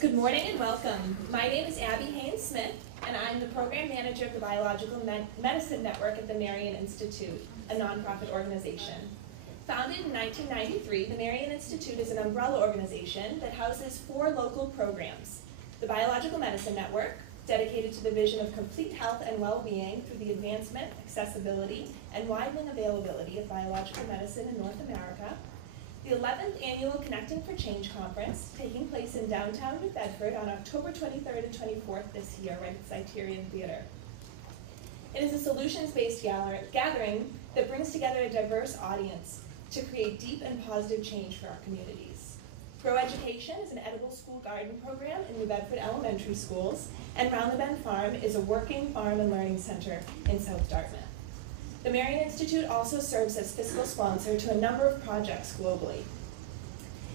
Good morning and welcome. My name is Abby Haynes-Smith, and I'm the Program Manager of the Biological Medicine Network at the Marion Institute, a nonprofit organization. Founded in 1993, the Marion Institute is an umbrella organization that houses 4 local programs. The Biological Medicine Network, dedicated to the vision of complete health and well-being through the advancement, accessibility, and widening availability of biological medicine in North America. The 11th Annual Connecting for Change Conference, taking place in downtown New Bedford on October 23rd and 24th this year, right at Criterion Theater. It is a solutions-based gathering that brings together a diverse audience to create deep and positive change for our communities. Grow Education is an edible school garden program in New Bedford elementary schools, and Round the Bend Farm is a working farm and learning center in South Dartmouth. The Marion Institute also serves as fiscal sponsor to a number of projects globally.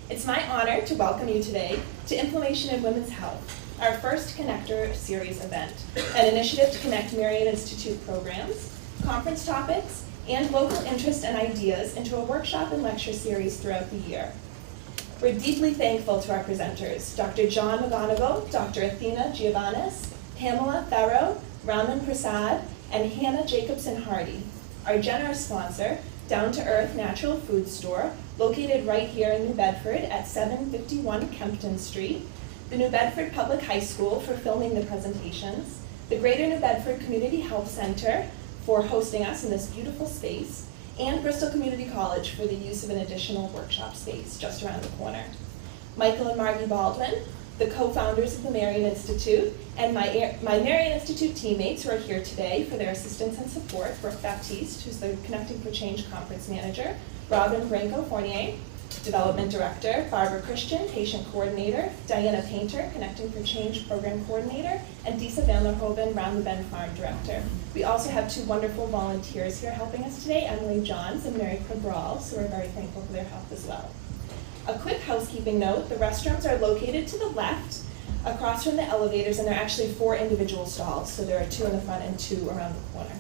It's my honor to welcome you today to Inflammation in Women's Health, our first Connector Series event, an initiative to connect Marion Institute programs, conference topics, and local interest and ideas into a workshop and lecture series throughout the year. We're deeply thankful to our presenters, Dr. John McGonigle, Dr. Athena Giovannis, Pamela Farrow, Raman Prasad, and Hannah Jacobson-Hardy. Our generous sponsor, Down to Earth Natural Food Store, located right here in New Bedford at 751 Kempton Street, the New Bedford Public High School for filming the presentations, the Greater New Bedford Community Health Center for hosting us in this beautiful space, and Bristol Community College for the use of an additional workshop space just around the corner. Michael and Margie Baldwin, the co-founders of the Marion Institute, and my Marion Institute teammates who are here today for their assistance and support: Brooke Baptiste, who's the Connecting for Change Conference Manager, Robin Branco-Fournier, Development Director, Barbara Christian, Patient Coordinator, Diana Painter, Connecting for Change Program Coordinator, and Disa Van der Hoven, Round the Bend Farm Director. We also have 2 wonderful volunteers here helping us today, Emily Johns and Mary Cabral, so we're very thankful for their help as well. A quick housekeeping note: the restrooms are located to the left, across from the elevators, and they're actually 4 individual stalls, so there are 2 in the front and 2 around the corner.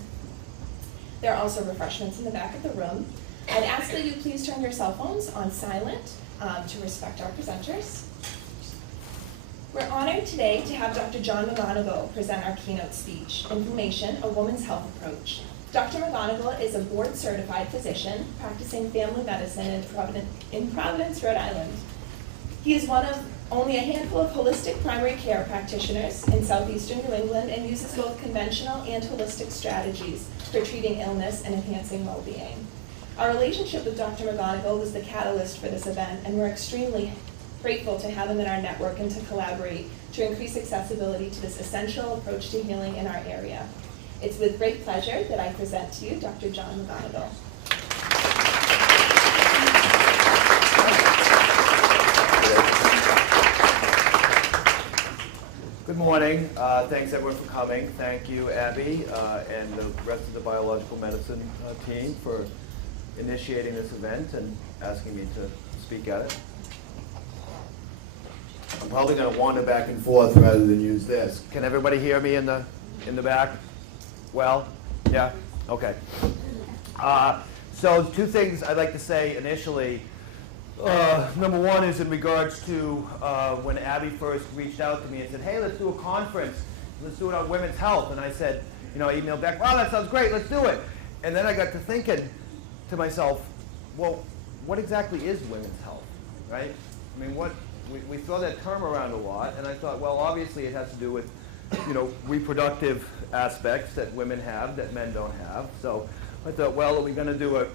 There are also refreshments in the back of the room. I'd ask that you please turn your cell phones on silent to respect our presenters. We're honored today to have Dr. John McGonigle present our keynote speech, Inflammation, a Woman's Health Approach. Dr. McGonigle is a board-certified physician practicing family medicine in Providence, Rhode Island. He is one of only a handful of holistic primary care practitioners in southeastern New England and uses both conventional and holistic strategies for treating illness and enhancing well-being. Our relationship with Dr. McGonigle was the catalyst for this event, and we're extremely grateful to have him in our network and to collaborate to increase accessibility to this essential approach to healing in our area. It's with great pleasure that I present to you Dr. John McGonigle. Good morning. Thanks everyone for coming. Thank you, Abby, and the rest of the biological medicine team for initiating this event and asking me to speak at it. I'm probably going to wander back and forth rather than use this. Can everybody hear me in the back? Well, yeah, okay. So 2 things I'd like to say initially. Number 1 is in regards to when Abby first reached out to me and said, hey, let's do a conference. Let's do it on women's health. And I said, I emailed back, wow, that sounds great, let's do it. And then I got to thinking to myself, well, what exactly is women's health, right? I mean, we throw that term around a lot, and I thought, well, obviously it has to do with, reproductive aspects that women have that men don't have. So I thought, well, are we going to do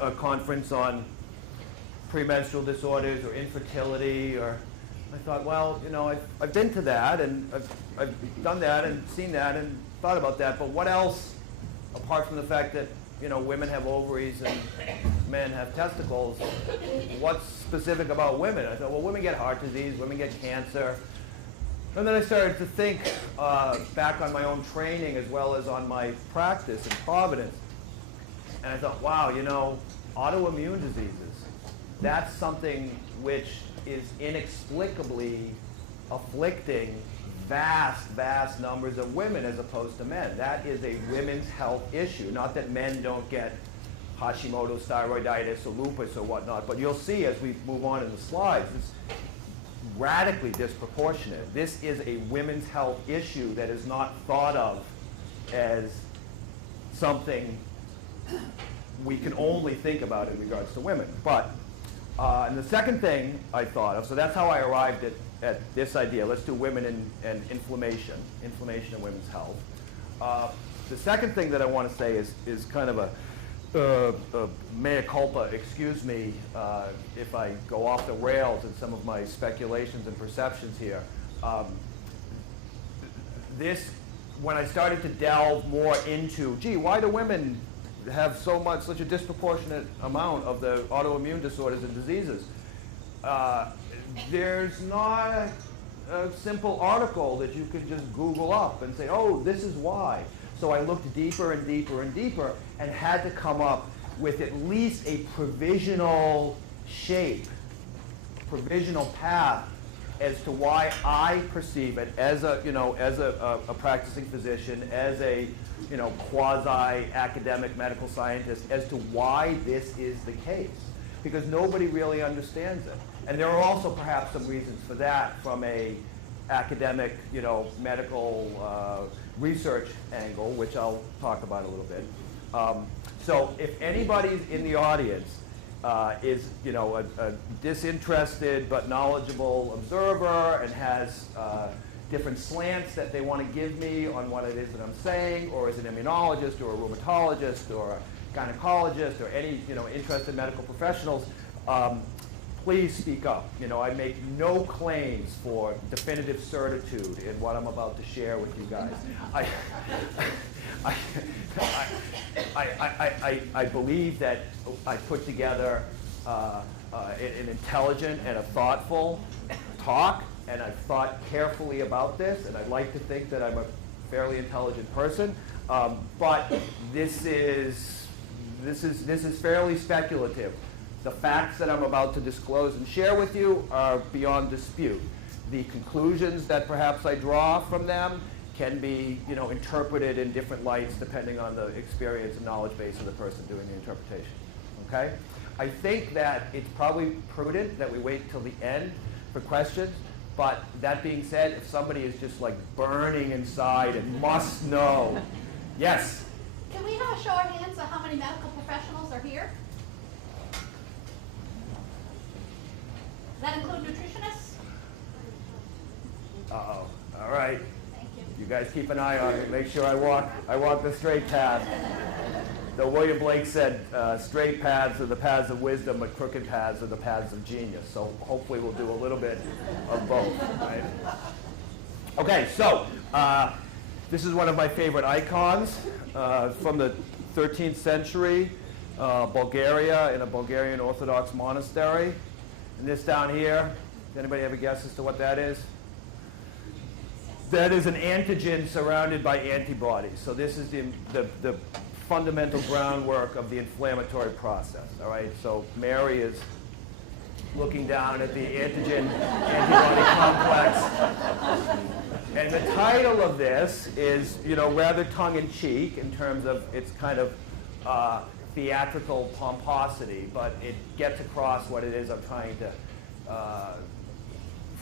a conference on premenstrual disorders or infertility? Or I thought, well, I've been to that, and I've done that and seen that and thought about that, but what else, apart from the fact that women have ovaries and men have testicles, what's specific about women? I thought, well, women get heart disease, women get cancer. And then I started to think back on my own training as well as on my practice in Providence. And I thought, wow, autoimmune diseases, that's something which is inexplicably afflicting vast numbers of women as opposed to men. That is a women's health issue. Not that men don't get Hashimoto's thyroiditis or lupus or whatnot, but you'll see as we move on in the slides, it's radically disproportionate. This is a women's health issue that is not thought of as something we can only think about in regards to women. But, and the second thing I thought of, so that's how I arrived at this idea. Let's do women and inflammation in women's health. The second thing that I want to say is kind of a mea culpa, excuse me if I go off the rails in some of my speculations and perceptions here. When I started to delve more into, gee, why do women have such a disproportionate amount of the autoimmune disorders and diseases? There's not a simple article that you could just Google up and say, oh, this is why. So I looked deeper and deeper and deeper and had to come up with at least a provisional path as to why I perceive it as a practicing physician, as a quasi-academic medical scientist, as to why this is the case, because nobody really understands it. And there are also perhaps some reasons for that from a academic, medical research angle, which I'll talk about a little bit. So if anybody in the audience is a disinterested but knowledgeable observer and has different slants that they want to give me on what it is that I'm saying, or is an immunologist or a rheumatologist or a gynecologist or any interested medical professionals, please speak up. I make no claims for definitive certitude in what I'm about to share with you guys. I believe that I put together an intelligent and a thoughtful talk, and I've thought carefully about this, and I'd like to think that I'm a fairly intelligent person, but this is fairly speculative. The facts that I'm about to disclose and share with you are beyond dispute. The conclusions that perhaps I draw from them can be, interpreted in different lights depending on the experience and knowledge base of the person doing the interpretation. Okay? I think that it's probably prudent that we wait till the end for questions. But that being said, if somebody is just like burning inside and must know, yes. Can we have a show of hands of how many medical professionals are here? Does that include nutritionists? Uh-oh. All right. Thank you. You guys keep an eye on me. Make sure I walk the straight path. Though William Blake said, straight paths are the paths of wisdom, but crooked paths are the paths of genius. So hopefully we'll do a little bit of both. Right? Okay, so this is one of my favorite icons from the 13th century, Bulgaria, in a Bulgarian Orthodox monastery. And this down here, does anybody have a guess as to what that is? That is an antigen surrounded by antibodies. So this is the fundamental groundwork of the inflammatory process. All right. So Mary is looking down at the antigen-antibody complex, and the title of this is, rather tongue-in-cheek in terms of its kind of theatrical pomposity, but it gets across what it is I'm trying to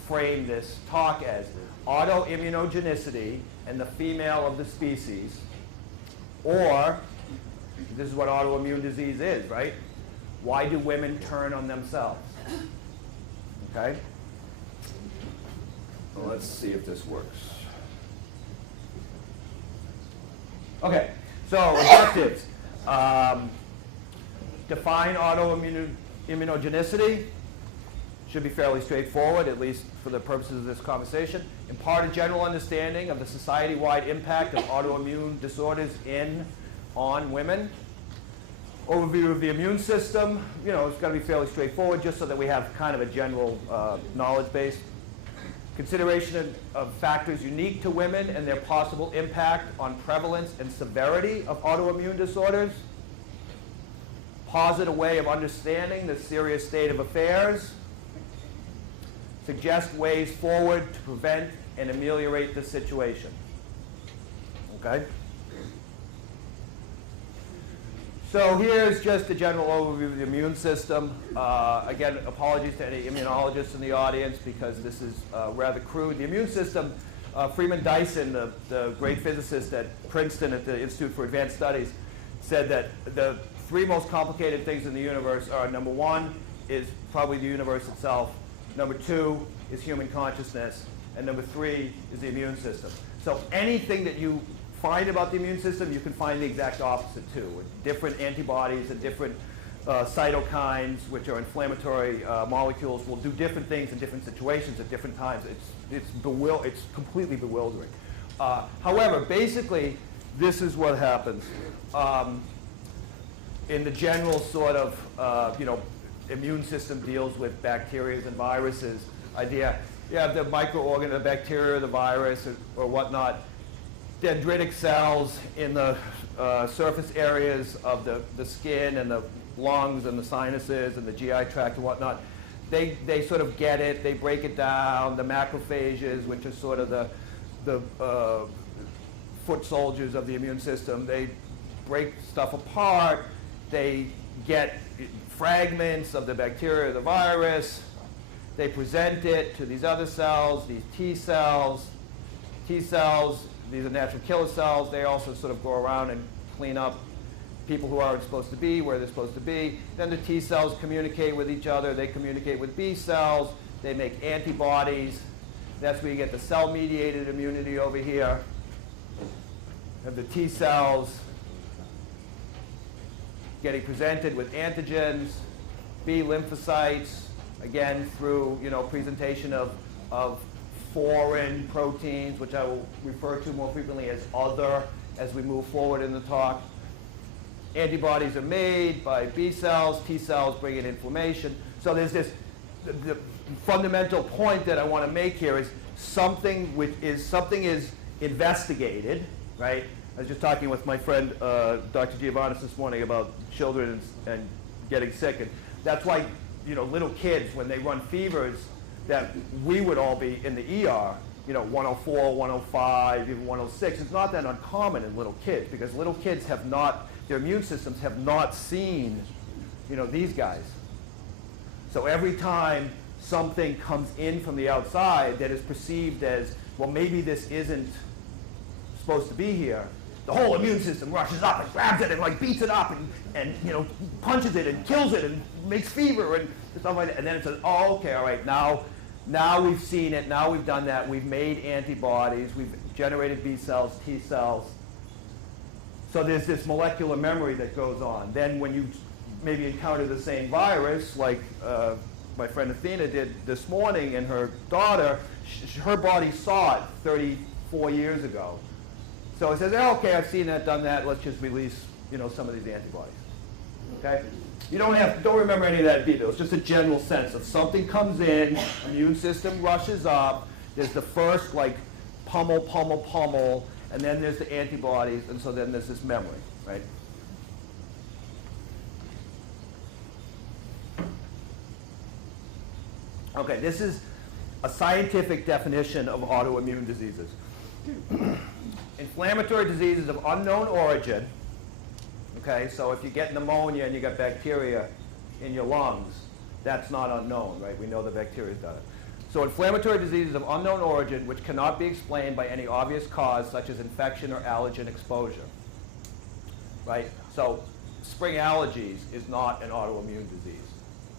frame this talk as: autoimmunogenicity and the female of the species, or this is what autoimmune disease is, right? Why do women turn on themselves? Okay? Well, let's see if this works. Okay, so objectives. Define autoimmunogenicity. Should be fairly straightforward, at least for the purposes of this conversation. Impart a general understanding of the society-wide impact of autoimmune disorders on women. Overview of the immune system. It's got to be fairly straightforward, just so that we have kind of a general knowledge base. Consideration of factors unique to women and their possible impact on prevalence and severity of autoimmune disorders. Posit a way of understanding the serious state of affairs. Suggest ways forward to prevent and ameliorate the situation. Okay? So here's just a general overview of the immune system. Again, apologies to any immunologists in the audience because this is rather crude. The immune system, Freeman Dyson, the great physicist at Princeton at the Institute for Advanced Studies, said that the three most complicated things in the universe are, number one is probably the universe itself, number two is human consciousness, and number three is the immune system. So anything that you find about the immune system, you can find the exact opposite too. With different antibodies and different cytokines, which are inflammatory molecules, will do different things in different situations at different times. It's completely bewildering. However, basically, this is what happens. In the general sort of, immune system deals with bacteria and viruses idea. You have the microorganism, the bacteria, the virus, or whatnot. Dendritic cells in the surface areas of the skin and the lungs and the sinuses and the GI tract and whatnot. They sort of get it, they break it down. The macrophages, which are sort of the foot soldiers of the immune system, they break stuff apart. They get fragments of the bacteria or the virus. They present it to these other cells, these T cells. T cells, these are natural killer cells. They also sort of go around and clean up people who aren't supposed to be where they're supposed to be. Then the T cells communicate with each other. They communicate with B cells. They make antibodies. That's where you get the cell-mediated immunity over here. You have the T cells getting presented with antigens, B lymphocytes, again through presentation of foreign proteins, which I will refer to more frequently as other as we move forward in the talk. Antibodies are made by B cells, T cells bring in inflammation. So there's this, the fundamental point that I want to make here is something is investigated, right? I was just talking with my friend Dr. Giovannis this morning about children and getting sick, and that's why little kids, when they run fevers, that we would all be in the ER, 104, 105, even 106. It's not that uncommon in little kids because little kids have not, their immune systems have not seen, these guys. So every time something comes in from the outside that is perceived as, well, maybe this isn't supposed to be here, the whole immune system rushes up and grabs it and beats it up and punches it and kills it and makes fever and stuff like that. And then it says, oh, okay, all right, now we've seen it, now we've done that, we've made antibodies, we've generated B cells, T cells. So there's this molecular memory that goes on. Then when you maybe encounter the same virus, like my friend Athena did this morning, and her daughter, her body saw it 34 years ago. So it says, oh, okay, I've seen that, done that, let's just release, some of these antibodies. Okay? You don't remember any of that either. It's just a general sense of something comes in, immune system rushes up, there's the first pummel, and then there's the antibodies, and so then there's this memory, right? Okay, this is a scientific definition of autoimmune diseases. Inflammatory diseases of unknown origin. Okay, so if you get pneumonia and you got bacteria in your lungs, that's not unknown, right? We know the bacteria's done it. So inflammatory diseases of unknown origin which cannot be explained by any obvious cause such as infection or allergen exposure, right? So spring allergies is not an autoimmune disease,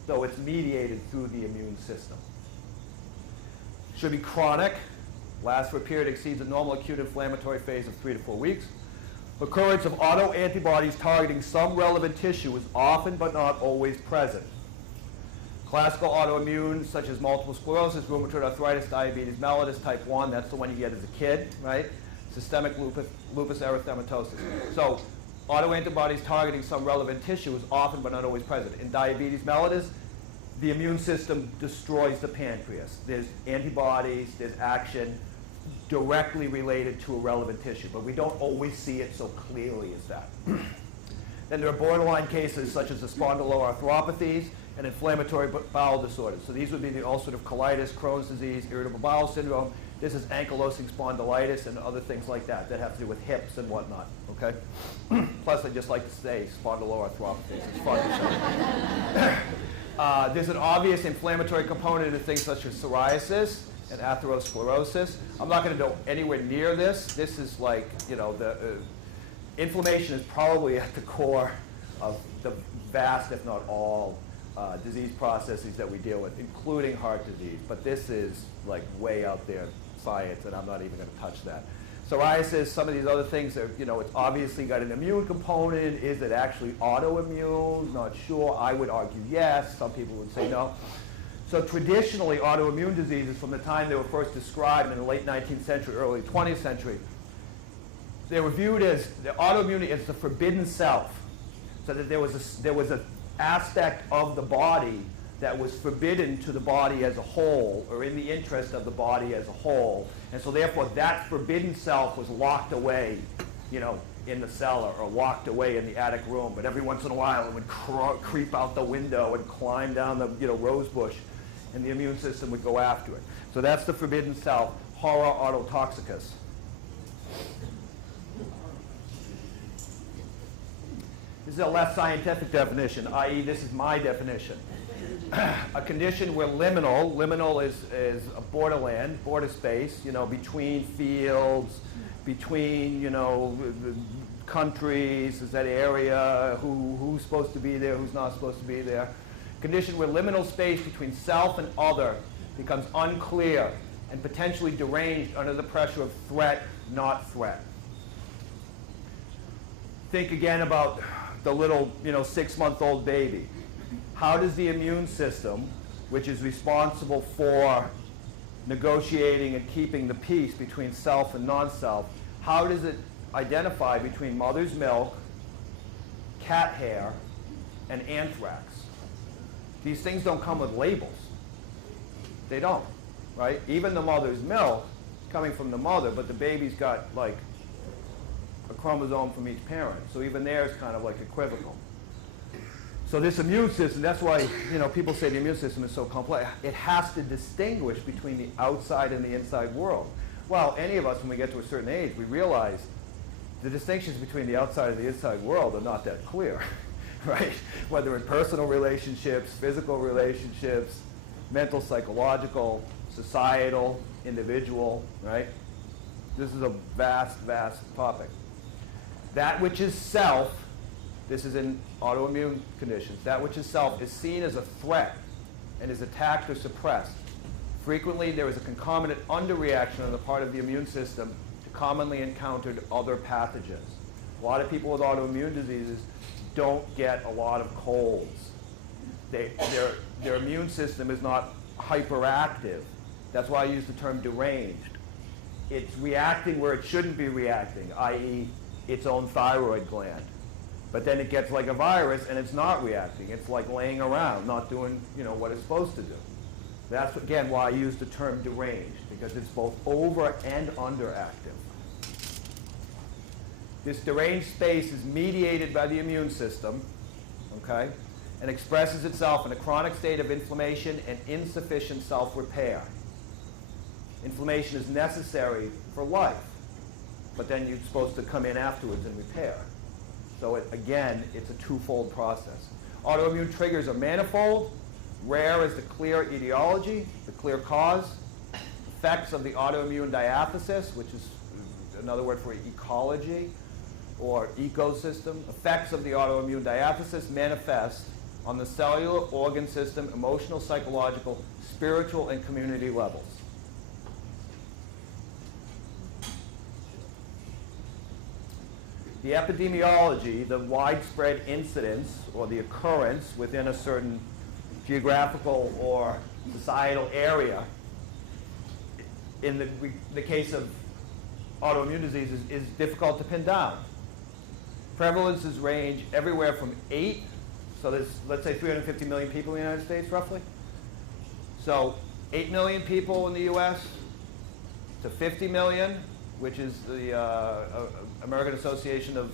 though it's mediated through the immune system. Should be chronic, lasts for a period exceeds a normal acute inflammatory phase of 3 to 4 weeks. Occurrence of autoantibodies targeting some relevant tissue is often but not always present. Classical autoimmune, such as multiple sclerosis, rheumatoid arthritis, diabetes mellitus, type 1, that's the one you get as a kid, right? Systemic lupus erythematosus. So autoantibodies targeting some relevant tissue is often but not always present. In diabetes mellitus, the immune system destroys the pancreas. There's antibodies, there's action directly related to a relevant tissue, but we don't always see it so clearly as that. Then there are borderline cases such as the spondyloarthropathies and inflammatory bowel disorders. So these would be the ulcerative colitis, Crohn's disease, irritable bowel syndrome. This is ankylosing spondylitis and other things like that that have to do with hips and whatnot, okay? Plus, I just like to say spondyloarthropathy. It's fun to say. There's an obvious inflammatory component to things such as psoriasis and atherosclerosis. I'm not going to go anywhere near this. This is like, you know, the inflammation is probably at the core of the vast, if not all, disease processes that we deal with, including heart disease. But this is like way out there science, and I'm not even going to touch that. Psoriasis, some of these other things, are, you know, it's obviously got an immune component. Is it actually autoimmune? Not sure. I would argue yes. Some people would say no. So traditionally, autoimmune diseases, from the time they were first described in the late 19th century, early 20th century, they were viewed as the autoimmunity as the forbidden self. So that there was an aspect of the body that was forbidden to the body as a whole, or in the interest of the body as a whole. And so therefore that forbidden self was locked away, you know, in the cellar or locked away in the attic room. But every once in a while it would creep out the window and climb down the, you know, rose bush, and the immune system would go after it. So that's the forbidden self, horror autotoxicus. This is a less scientific definition, i.e. this is my definition. A condition where liminal is a borderland, border space, you know, between fields, between, you know, countries, is that area, who's supposed to be there, who's not supposed to be there. Condition where liminal space between self and other becomes unclear and potentially deranged under the pressure of threat, not threat. Think again about the little, you know, 6-month-old baby. How does the immune system, which is responsible for negotiating and keeping the peace between self and non-self, how does it identify between mother's milk, cat hair, and anthrax? These things don't come with labels. They don't, right? Even the mother's milk is coming from the mother, but the baby's got like a chromosome from each parent. So even there is kind of like equivocal. So this immune system, that's why, you know, people say the immune system is so complex. It has to distinguish between the outside and the inside world. Well, any of us, when we get to a certain age, we realize the distinctions between the outside and the inside world are not that clear, right? Whether in personal relationships, physical relationships, mental, psychological, societal, individual, right? This is a vast, vast topic. That which is self, this is in autoimmune conditions, that which is self is seen as a threat and is attacked or suppressed. Frequently, there is a concomitant underreaction on the part of the immune system to commonly encountered other pathogens. A lot of people with autoimmune diseases don't get a lot of colds. Their immune system is not hyperactive. That's why I use the term deranged. It's reacting where it shouldn't be reacting, i.e. its own thyroid gland. But then it gets like a virus and it's not reacting. It's like laying around, not doing, you know, what it's supposed to do. That's, again, why I use the term deranged, because it's both over and underactive. This deranged space is mediated by the immune system, okay, and expresses itself in a chronic state of inflammation and insufficient self-repair. Inflammation is necessary for life, but then you're supposed to come in afterwards and repair. So again, it's a twofold process. Autoimmune triggers are manifold. Rare is the clear etiology, the clear cause. Effects of the autoimmune diathesis, which is another word for ecology or ecosystem. Effects of the autoimmune diathesis manifest on the cellular, organ system, emotional, psychological, spiritual, and community levels. The epidemiology, the widespread incidence or the occurrence within a certain geographical or societal area, in the case of autoimmune diseases, is difficult to pin down. Prevalences range everywhere from 8, so there's, let's say, 350 million people in the United States, roughly. So 8 million people in the US to 50 million, which is the American Association of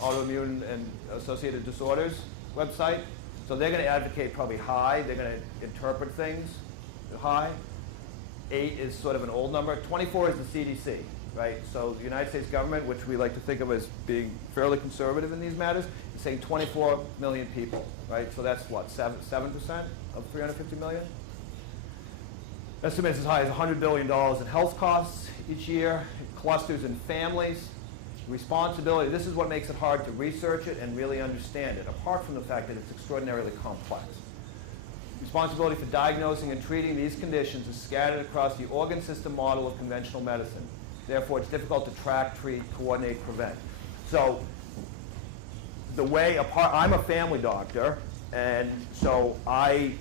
Autoimmune and Associated Disorders website. So they're going to advocate probably high. They're going to interpret things high. 8 is sort of an old number. 24 is the CDC, right? So the United States government, which we like to think of as being fairly conservative in these matters, is saying 24 million people, right? So that's what, 7% of 350 million? Estimates as high as $100 billion in health costs each year. It clusters in families. Responsibility, this is what makes it hard to research it and really understand it, apart from the fact that it's extraordinarily complex. Responsibility for diagnosing and treating these conditions is scattered across the organ system model of conventional medicine. Therefore, it's difficult to track, treat, coordinate, prevent. So, the way, I'm a family doctor, and so I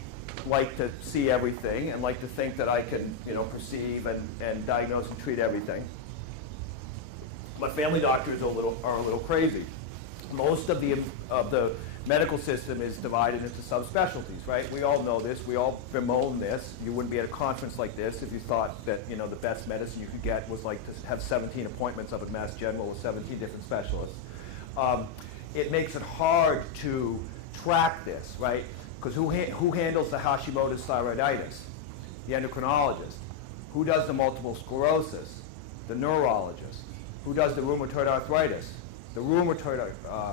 like to see everything and like to think that I can, perceive and diagnose and treat everything. But family doctors are a little crazy. Most of the medical system is divided into subspecialties, right? We all know this. We all bemoan this. You wouldn't be at a conference like this if you thought that the best medicine you could get was like to have 17 appointments up at Mass General with 17 different specialists. It makes it hard to track this, right? Because who handles the Hashimoto's thyroiditis? The endocrinologist. Who does the multiple sclerosis? The neurologist. Who does the rheumatoid arthritis? The rheumatologist.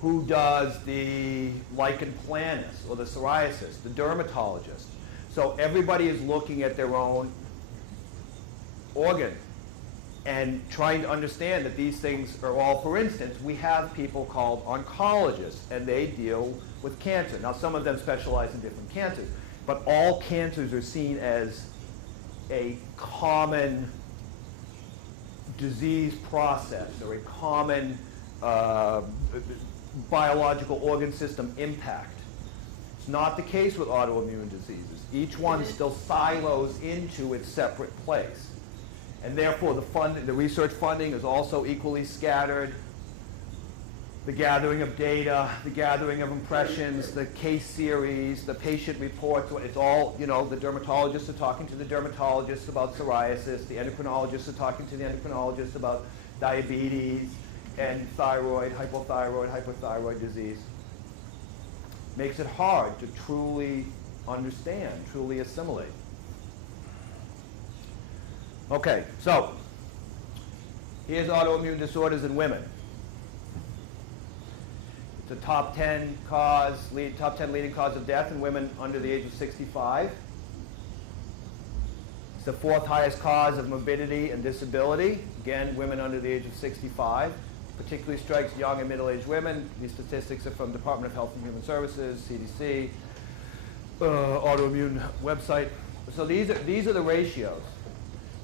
Who does the lichen planus or the psoriasis? The dermatologist. So everybody is looking at their own organ and trying to understand that these things are all, for instance, we have people called oncologists, and they deal with cancer. Now, some of them specialize in different cancers, but all cancers are seen as a common disease process or a common biological organ system impact. It's not the case with autoimmune diseases. Each one still silos into its separate place. And therefore, the research funding is also equally scattered. The gathering of data, the gathering of impressions, the case series, the patient reports, it's all, the dermatologists are talking to the dermatologists about psoriasis, the endocrinologists are talking to the endocrinologists about diabetes and thyroid, hypothyroid disease. Makes it hard to truly understand, truly assimilate. Okay, so here's autoimmune disorders in women. It's a top 10 leading cause of death in women under the age of 65. It's the 4th highest cause of morbidity and disability. Again, women under the age of 65. Particularly strikes young and middle-aged women. These statistics are from Department of Health and Human Services, CDC, Autoimmune website. So these are the ratios.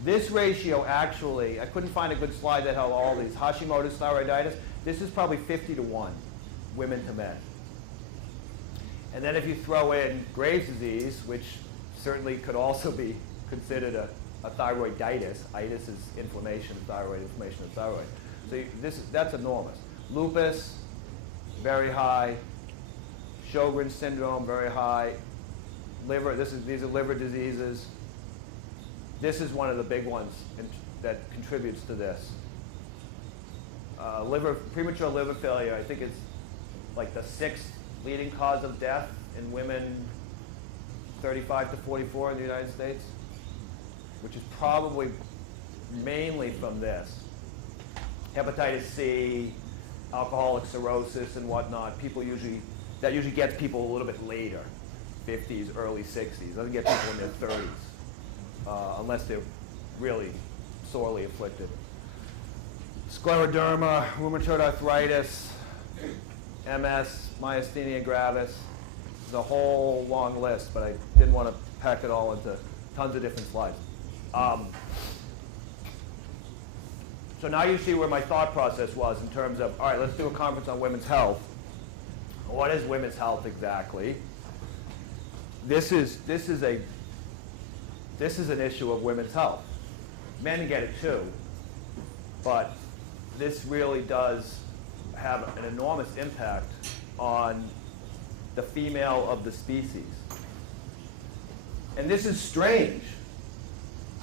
This ratio actually, I couldn't find a good slide that had all these. Hashimoto's thyroiditis, this is probably 50 to 1, women to men. And then if you throw in Graves' disease, which certainly could also be considered a thyroiditis. Itis is inflammation of thyroid, inflammation of thyroid. So that's enormous. Lupus, very high. Sjogren's syndrome, very high. Liver, these are liver diseases. This is one of the big ones that contributes to this. Premature liver failure, I think it's like the 6th leading cause of death in women 35 to 44 in the United States, which is probably mainly from this. Hepatitis C, alcoholic cirrhosis and whatnot, that usually gets people a little bit later, 50s, early 60s. Doesn't get people in their 30s, unless they're really sorely afflicted. Scleroderma, rheumatoid arthritis, MS, myasthenia gravis. It's a whole long list, but I didn't want to pack it all into tons of different slides. So now you see where my thought process was in terms of, all right, let's do a conference on women's health. What is women's health exactly? This is an issue of women's health. Men get it too, but this really does have an enormous impact on the female of the species. And this is strange.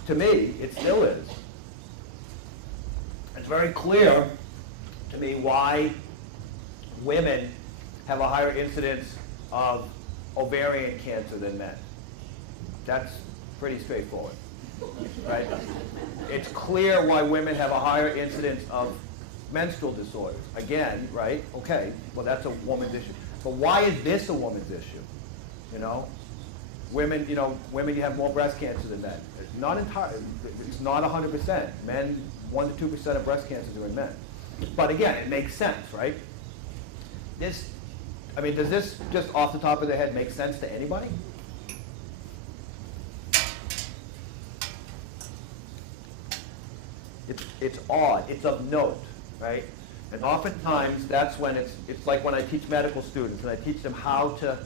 To me, it still is. It's very clear to me why women have a higher incidence of ovarian cancer than men. That's pretty straightforward, right? It's clear why women have a higher incidence of menstrual disorders. Again, right? Okay, well that's a woman's issue. But why is this a woman's issue? You know, women have more breast cancer than men. Not entirely. It's not 100%. Men, 1 to 2% of breast cancers are in men. But again, it makes sense, right? Does this just off the top of their head make sense to anybody? It's odd. It's of note, right? And oftentimes that's when it's like when I teach medical students and I teach them how to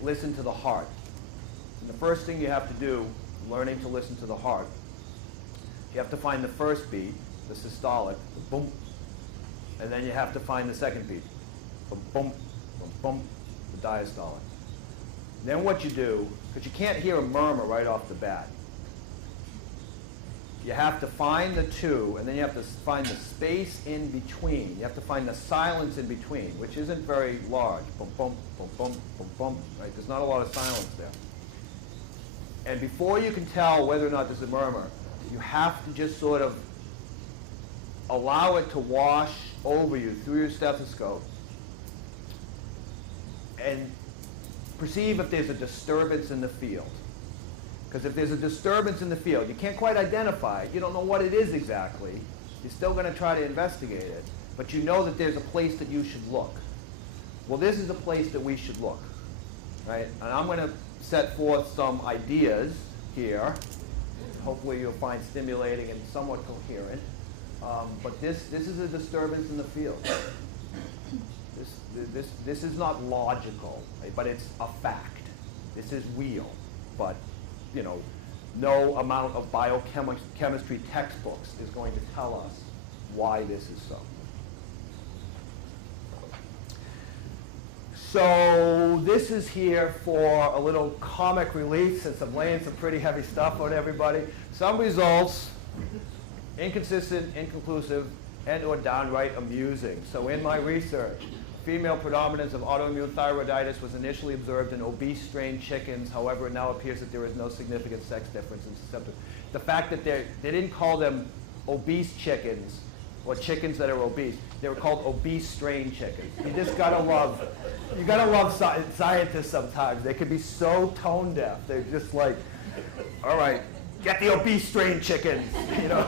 listen to the heart. And the first thing you have to do, learning to listen to the heart, you have to find the first beat, the systolic, the boom, and then you have to find the second beat, the boom, boom, boom, the diastolic. Then what you do, because you can't hear a murmur right off the bat, you have to find the two, and then you have to find the space in between. You have to find the silence in between, which isn't very large. Boom, boom, boom, boom, boom, boom. Right? There's not a lot of silence there. And before you can tell whether or not there's a murmur, you have to just sort of allow it to wash over you through your stethoscope and perceive if there's a disturbance in the field. Because if there's a disturbance in the field, you can't quite identify it, you don't know what it is exactly, you're still going to try to investigate it, but you know that there's a place that you should look. Well, this is a place that we should look, right? And I'm going to set forth some ideas here. Hopefully you'll find stimulating and somewhat coherent. But this is a disturbance in the field. This is not logical, right? But it's a fact. This is real, but you know, no amount of biochemistry textbooks is going to tell us why this is so. So this is here for a little comic relief since I'm laying some pretty heavy stuff on everybody. Some results, inconsistent, inconclusive, and or downright amusing. So in my research, female predominance of autoimmune thyroiditis was initially observed in obese strain chickens. However, it now appears that there is no significant sex difference in susceptibility. The fact that they didn't call them obese chickens or chickens that are obese. They were called obese strain chickens. You just gotta love scientists sometimes. They can be so tone deaf. They're just like, all right, get the obese strain chickens, you know.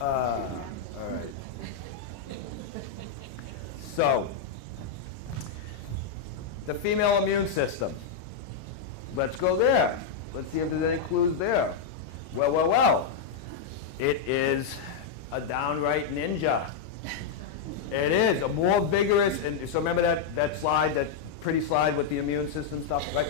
All right. So, the female immune system. Let's go there. Let's see if there's any clues there. Well. It is a downright ninja. It is a more vigorous, and so remember that slide, that pretty slide with the immune system stuff, right?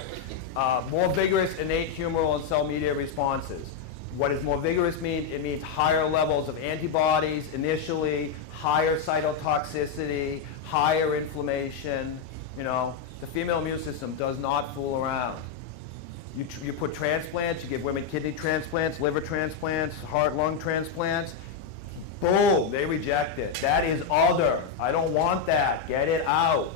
More vigorous innate humoral and cell-mediated responses. What does more vigorous mean? It means higher levels of antibodies initially, higher cytotoxicity, higher inflammation. You know, the female immune system does not fool around. You put transplants, you give women kidney transplants, liver transplants, heart, lung transplants. Boom, they reject it. That is other. I don't want that. Get it out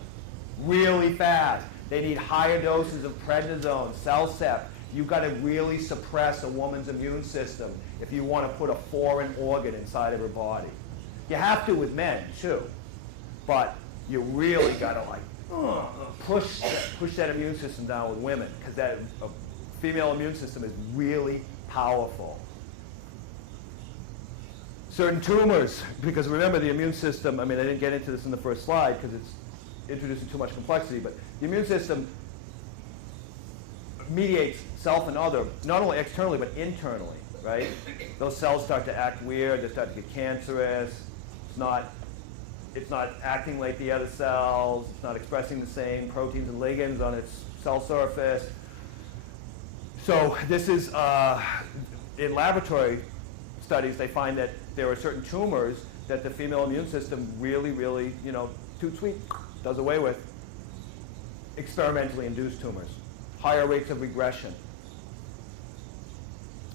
really fast. They need higher doses of prednisone, Cellcept. You've got to really suppress a woman's immune system if you want to put a foreign organ inside of her body. You have to with men too, but you really got to like push that immune system down with women, because that female immune system is really powerful. Certain tumors, because remember the immune system, I mean I didn't get into this in the first slide because it's introducing too much complexity, but the immune system mediates self and other, not only externally but internally, right? Those cells start to act weird, they start to get cancerous, it's not acting like the other cells, it's not expressing the same proteins and ligands on its cell surface. So this is, in laboratory studies, they find that there are certain tumors that the female immune system really, you know, too sweet, does away with. Experimentally induced tumors, higher rates of regression.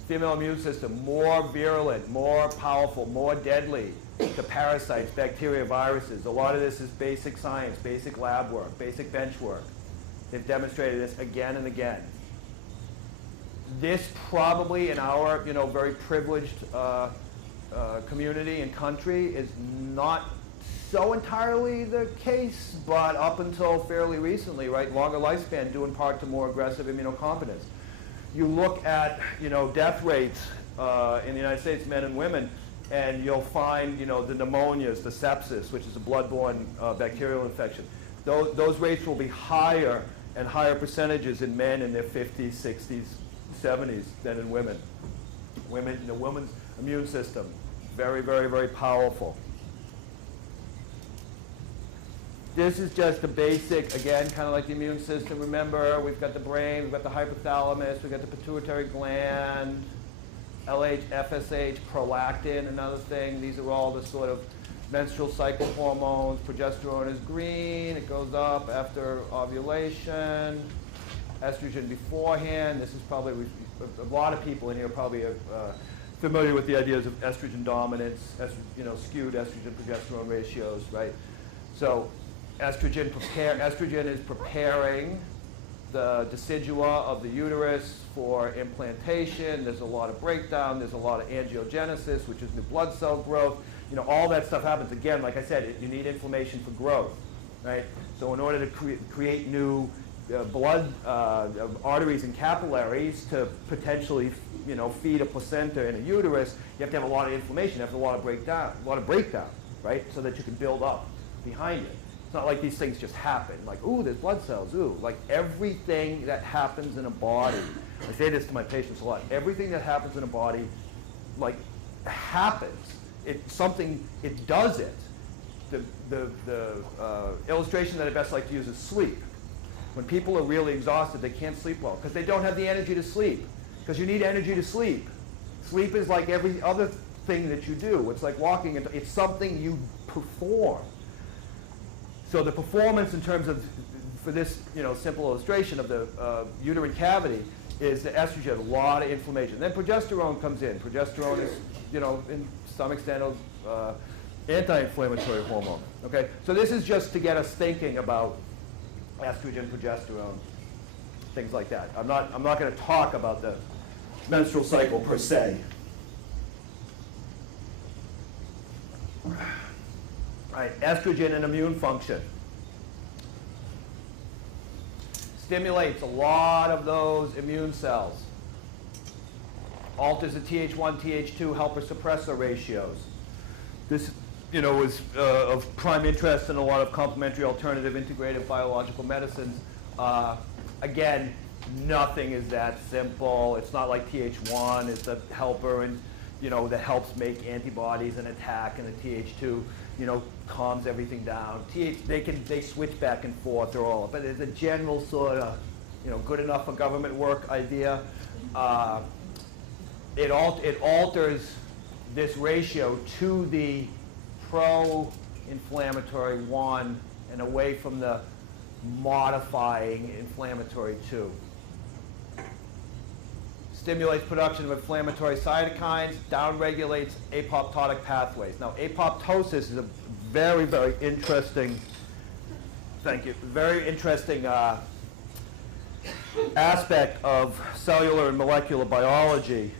female immune system more virulent, more powerful, more deadly to parasites, bacteria, viruses. A lot of this is basic science, basic lab work, basic bench work. They've demonstrated this again and again. This probably in our very privileged community and country is not so entirely the case, but up until fairly recently, right, longer lifespan due in part to more aggressive immunocompetence. You look at death rates in the United States, men and women, and you'll find the pneumonias, the sepsis, which is a bloodborne bacterial infection. Those rates will be higher and higher percentages in men in their 50s, 60s, 70s than in women. The woman's immune system, very, very, very powerful. This is just the basic, again, kind of like the immune system. Remember, we've got the brain, we've got the hypothalamus, we've got the pituitary gland, LH, FSH, prolactin, another thing. These are all the sort of menstrual cycle hormones. Progesterone is green. It goes up after ovulation. Estrogen beforehand. This is probably, a lot of people in here probably are familiar with the ideas of estrogen dominance, skewed estrogen-progesterone ratios, right? So estrogen is preparing the decidua of the uterus for implantation. There's a lot of breakdown. There's a lot of angiogenesis, which is new blood cell growth. All that stuff happens. Again, like I said, you need inflammation for growth, right? So in order to create new blood arteries and capillaries to potentially, feed a placenta in a uterus, you have to have a lot of inflammation. You have to have a lot of breakdown, right? So that you can build up behind it. It's not like these things just happen. Like, ooh, there's blood cells. Ooh, like everything that happens in a body. I say this to my patients a lot. Everything that happens in a body, like, happens. It does it. The illustration that I best like to use is sleep. When people are really exhausted, they can't sleep well because they don't have the energy to sleep. Because you need energy to sleep. Sleep is like every other thing that you do. It's like walking. It's something you perform. So the performance in terms of, for this simple illustration of the uterine cavity, is the estrogen, a lot of inflammation. Then progesterone comes in. Progesterone is, in some extent, anti-inflammatory hormone. Okay, so this is just to get us thinking about estrogen, progesterone, things like that. I'm not going to talk about the menstrual cycle per se. Right, estrogen and immune function. Stimulates a lot of those immune cells. Alters the Th1, Th2 helper suppressor ratios. This, is of prime interest in a lot of complementary alternative integrative biological medicines. Again, nothing is that simple. It's not like Th1 is the helper and that helps make antibodies and attack, and the Th2 calms everything down. They switch back and forth or all, but it's a general sort of good enough for government work idea. It alters this ratio to the pro-inflammatory 1 and away from the modifying inflammatory 2. Stimulates production of inflammatory cytokines, downregulates apoptotic pathways. Now, apoptosis is a very, very interesting, very interesting aspect of cellular and molecular biology.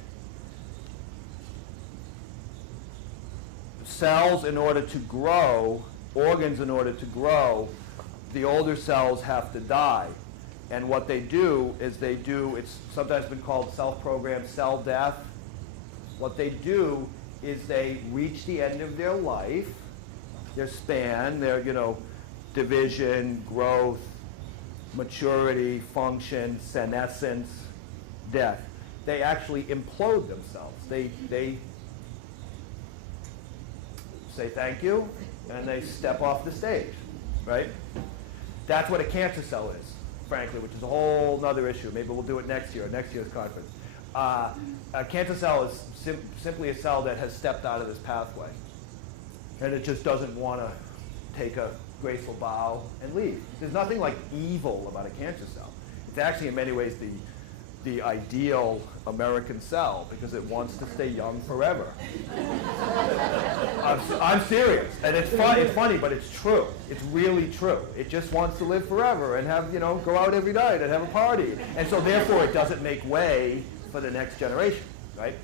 Cells, in order to grow, organs in order to grow, the older cells have to die. And what they do is it's sometimes been called self-programmed cell death. What they do is they reach the end of their life, their span, their, division, growth, maturity, function, senescence, death. They actually implode themselves. They say thank you, and they step off the stage, right? That's what a cancer cell is, frankly, which is a whole other issue. Maybe we'll do it next year's conference. A cancer cell is simply a cell that has stepped out of this pathway, and it just doesn't want to take a graceful bow and leave. There's nothing like evil about a cancer cell. It's actually in many ways the the ideal American cell because it wants to stay young forever. I'm serious, and it's funny, but it's true. It's really true. It just wants to live forever and have, go out every night and have a party. And so therefore it doesn't make way for the next generation, right?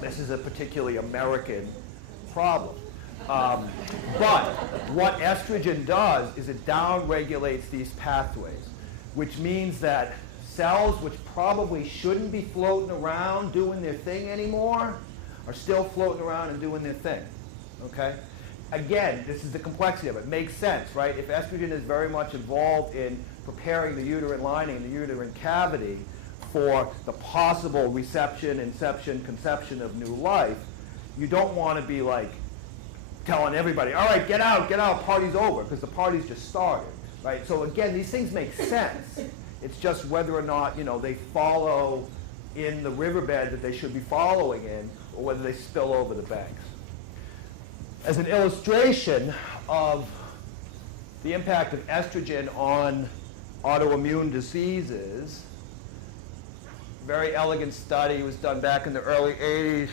This is a particularly American problem. But what estrogen does is it downregulates these pathways, which means that cells which probably shouldn't be floating around doing their thing anymore are still floating around and doing their thing, okay? Again, this is the complexity of it. It makes sense, right? If estrogen is very much involved in preparing the uterine lining and the uterine cavity for the possible reception, inception, conception of new life, you don't want to be like telling everybody, all right, get out, party's over, because the party's just started, right? So again, these things make sense. It's just whether or not, they follow in the riverbed that they should be following in, or whether they spill over the banks. As an illustration of the impact of estrogen on autoimmune diseases, very elegant study was done back in the early 80s.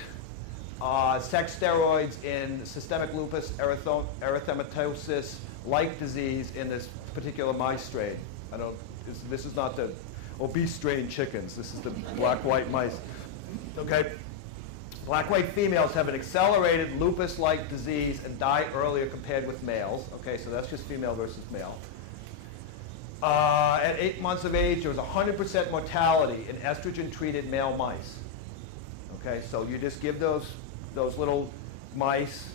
Sex steroids in systemic lupus erythematosus-like disease in this particular mice strain. This is not the obese strain chickens. This is the black-white mice. Okay? Black-white females have an accelerated lupus-like disease and die earlier compared with males. Okay, so that's just female versus male. At 8 months of age, there was 100% mortality in estrogen-treated male mice. Okay, so you just give those little mice.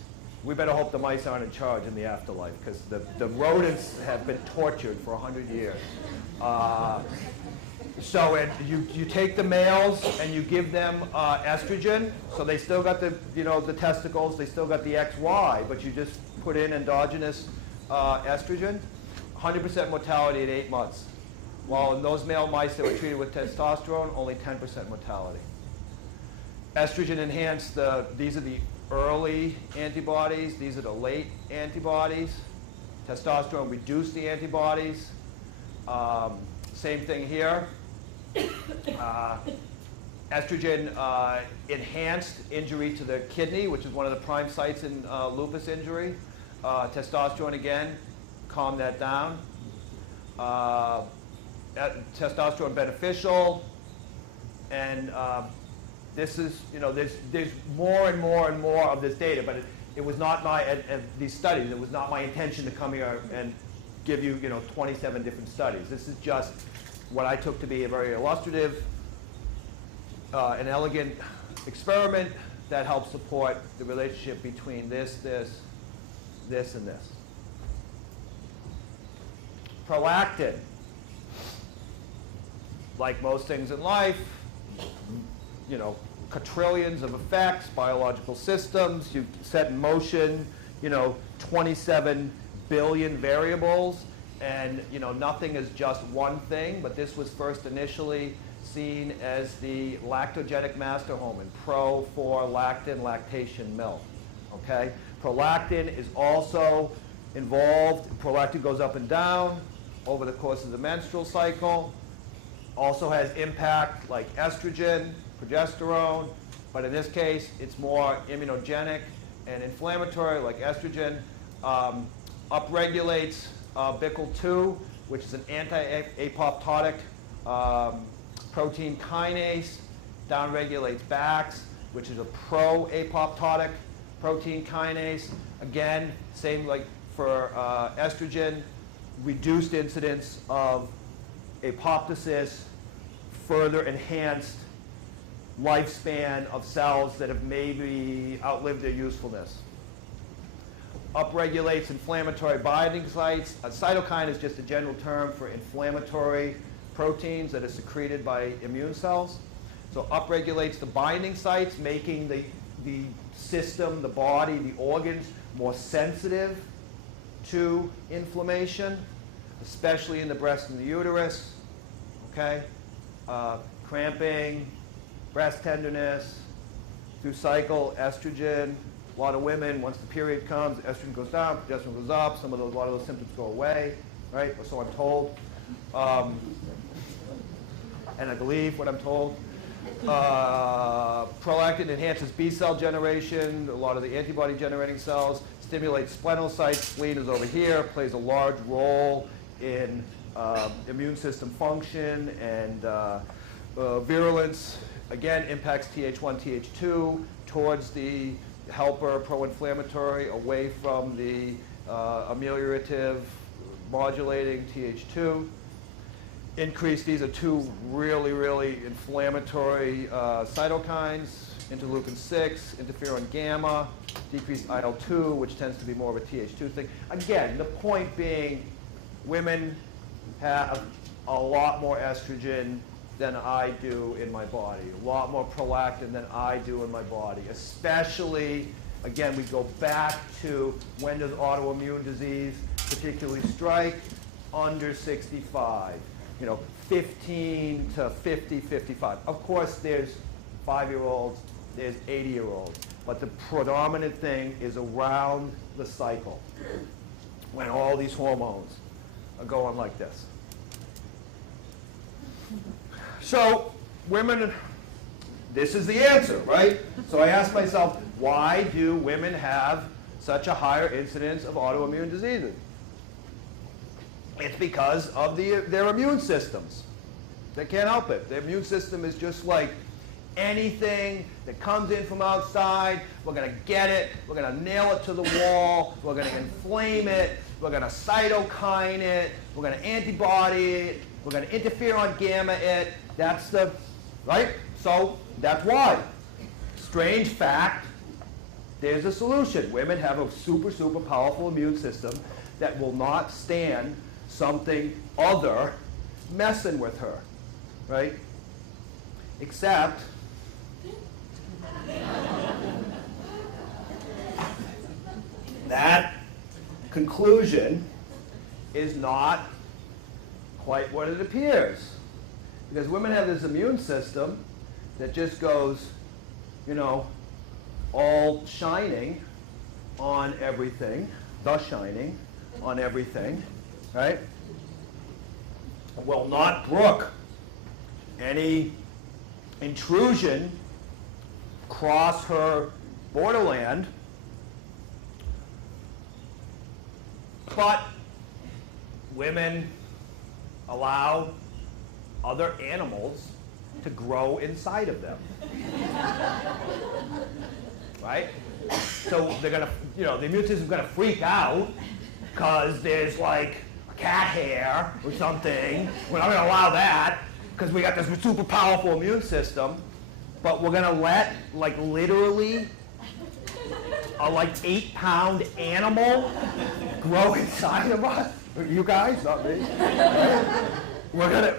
We better hope the mice aren't in charge in the afterlife, because the rodents have been tortured for 100 years. So you take the males and you give them estrogen, so they still got the testicles, they still got the XY, but you just put in endogenous estrogen. 100% mortality at 8 months. While in those male mice that were treated with testosterone, only 10% mortality. Estrogen enhanced these are the early antibodies, these are the late antibodies. Testosterone reduced the antibodies. Same thing here. Estrogen enhanced injury to the kidney, which is one of the prime sites in lupus injury. Testosterone, again, calmed that down. Testosterone beneficial. And this is, there's more and more and more of this data, but it was not these studies, it was not my intention to come here and give you, 27 different studies. This is just what I took to be a very illustrative, an elegant experiment that helps support the relationship between this, and this. Prolactin, like most things in life, quadrillions of effects, biological systems, you set in motion, 27 billion variables, and nothing is just one thing, but this was first initially seen as the lactogenic master hormone, pro for lactin, lactation, milk, okay? Prolactin is also involved, prolactin goes up and down over the course of the menstrual cycle, also has impact like estrogen, progesterone, but in this case, it's more immunogenic and inflammatory like estrogen. Upregulates BICL2, which is an anti-apoptotic protein kinase. Downregulates BAX, which is a pro-apoptotic protein kinase. Again, same like for estrogen, reduced incidence of apoptosis, further enhanced lifespan of cells that have maybe outlived their usefulness. Upregulates inflammatory binding sites. A cytokine is just a general term for inflammatory proteins that are secreted by immune cells. So upregulates the binding sites, making the system, the body, the organs more sensitive to inflammation, especially in the breast and the uterus. Okay, cramping, breast tenderness, through cycle, estrogen. A lot of women, once the period comes, estrogen goes down, progesterone goes up. A lot of those symptoms go away, right? Or so I'm told. and I believe what I'm told. Prolactin enhances B cell generation, a lot of the antibody generating cells, stimulates splenocytes, spleen is over here, plays a large role in immune system function and virulence. Again, impacts Th1, Th2 towards the helper pro-inflammatory, away from the ameliorative, modulating Th2. These are two really, really inflammatory cytokines, interleukin-6, interferon gamma, decreased IL-2, which tends to be more of a Th2 thing. Again, the point being, women have a lot more estrogen than I do in my body, a lot more prolactin than I do in my body, especially, again, we go back to when does autoimmune disease particularly strike? Under 65, 15 to 50, 55. Of course, there's 5-year-olds, there's 80-year-olds, but the predominant thing is around the cycle, when all these hormones are going like this. So women, this is the answer, right? So I asked myself, why do women have such a higher incidence of autoimmune diseases? It's because of their immune systems. They can't help it. Their immune system is just like anything that comes in from outside. We're going to get it. We're going to nail it to the wall. We're going to inflame it. We're going to cytokine it. We're going to antibody it. We're going to interferon gamma it. That's the, right? So that's why. Strange fact, there's a solution. Women have a super, super powerful immune system that will not stand something other messing with her, right? Except that conclusion is not quite what it appears. Because women have this immune system that just goes, all shining on everything, the shining on everything, right? Will not brook any intrusion across her borderland, but women allow other animals to grow inside of them. Right? So they're gonna, the immune system's gonna freak out because there's like a cat hair or something. We're not gonna allow that because we got this super powerful immune system, but we're gonna let literally a 8-pound animal grow inside of us. You guys, not me. We're gonna,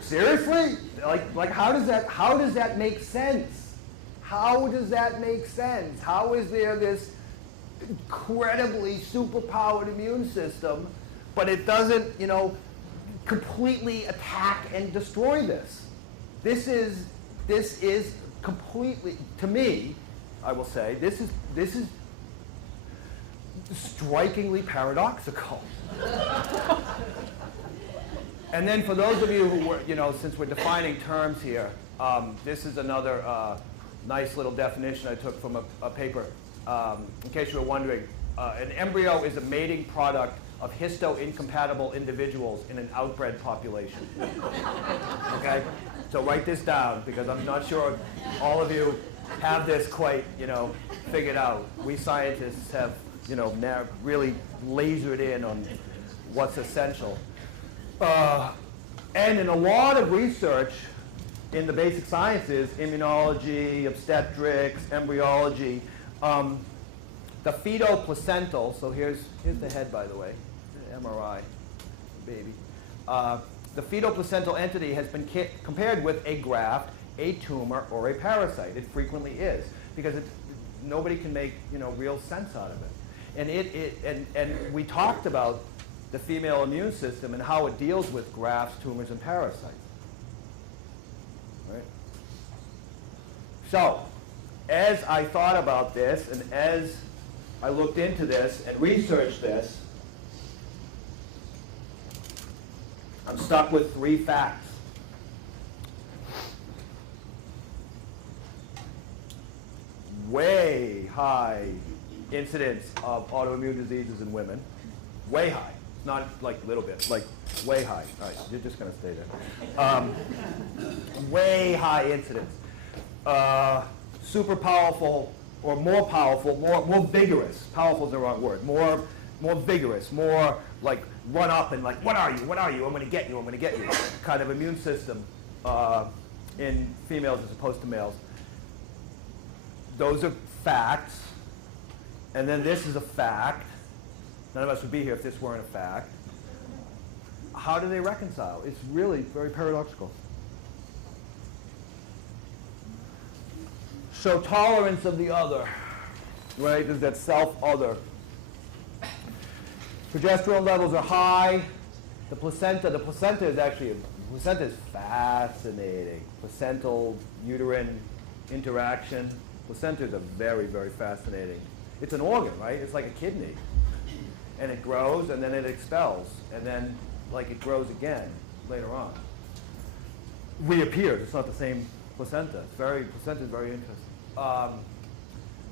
seriously? How does that make sense? How does that make sense? How is there this incredibly superpowered immune system, but it doesn't, completely attack and destroy this? This is completely, to me, I will say, this is strikingly paradoxical. And then for those of you who were, since we're defining terms here, this is another nice little definition I took from a paper. In case you were wondering, an embryo is a mating product of histo-incompatible individuals in an outbred population. Okay? So write this down, because I'm not sure all of you have this quite, figured out. We scientists have, really lasered in on what's essential. And in a lot of research in the basic sciences, immunology, obstetrics, embryology, the fetal-placental, so here's the head, by the way, MRI, baby. The fetal-placental entity has been compared with a graft, a tumor, or a parasite. It frequently is, because nobody can make real sense out of it. And we talked about the female immune system and how it deals with grafts, tumors, and parasites. Right? So, as I thought about this, and as I looked into this and researched this, I'm stuck with 3 facts. high incidence of autoimmune diseases in women. Way high. It's not like a little bit, like way high. All right, you're just going to stay there. Way high incidence. Super powerful, or more powerful, more vigorous. Powerful is the wrong word. More vigorous, more like run up and like, what are you? What are you? I'm going to get you. I'm going to get you. Kind of immune system in females as opposed to males. Those are facts. And then this is a fact. None of us would be here if this weren't a fact. How do they reconcile? It's really very paradoxical. So tolerance of the other, right? There's that self-other. Progesterone levels are high. The placenta is fascinating. Placental uterine interaction. Placentas are very, very fascinating. It's an organ, right? It's like a kidney. And it grows, and then it expels. And then, like, it grows again later on. Reappears. It's not the same placenta. Placenta is very interesting.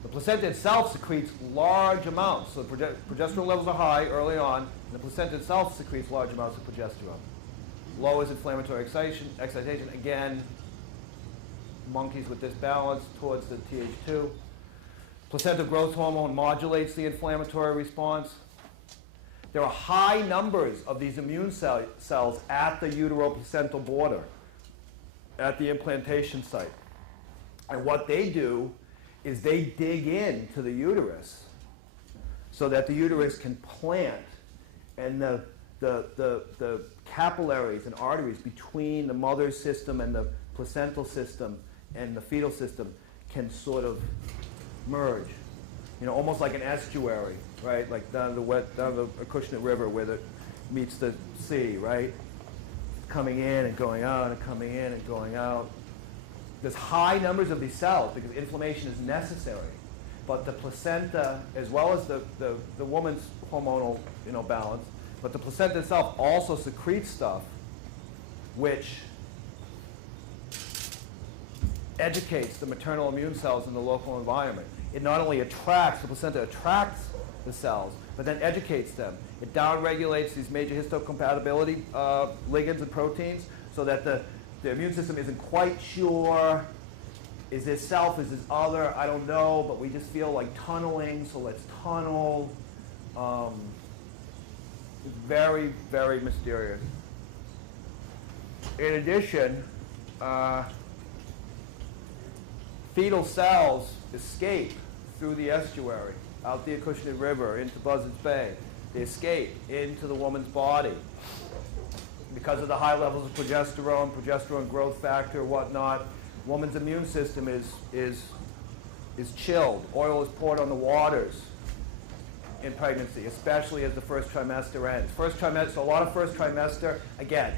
The placenta itself secretes large amounts. So progesterone levels are high early on, and the placenta itself secretes large amounts of progesterone. Lowers inflammatory excitation. Again, monkeys with this balance towards the Th2. Placental growth hormone modulates the inflammatory response. There are high numbers of these immune cells at the uteroplacental border, at the implantation site. And what they do is they dig into the uterus so that the uterus can plant, and the capillaries and arteries between the mother's system and the placental system and the fetal system can sort of merge, almost like an estuary, right? Like down the Acushnet River where it meets the sea, right? Coming in and going out and coming in and going out. There's high numbers of these cells because inflammation is necessary. But the placenta, as well as the woman's hormonal balance, but the placenta itself also secretes stuff which educates the maternal immune cells in the local environment. It not only attracts, the placenta attracts the cells, but then educates them. It downregulates these major histocompatibility ligands and proteins so that the immune system isn't quite sure, is this self, is this other, I don't know, but we just feel like tunneling, so let's tunnel. It's very, very mysterious. In addition, fetal cells escape through the estuary, out the Acushnet River, into Buzzards Bay. They escape into the woman's body because of the high levels of progesterone growth factor, whatnot. Woman's immune system is chilled. Oil is poured on the waters in pregnancy, especially as the first trimester ends. So a lot of first trimester, again,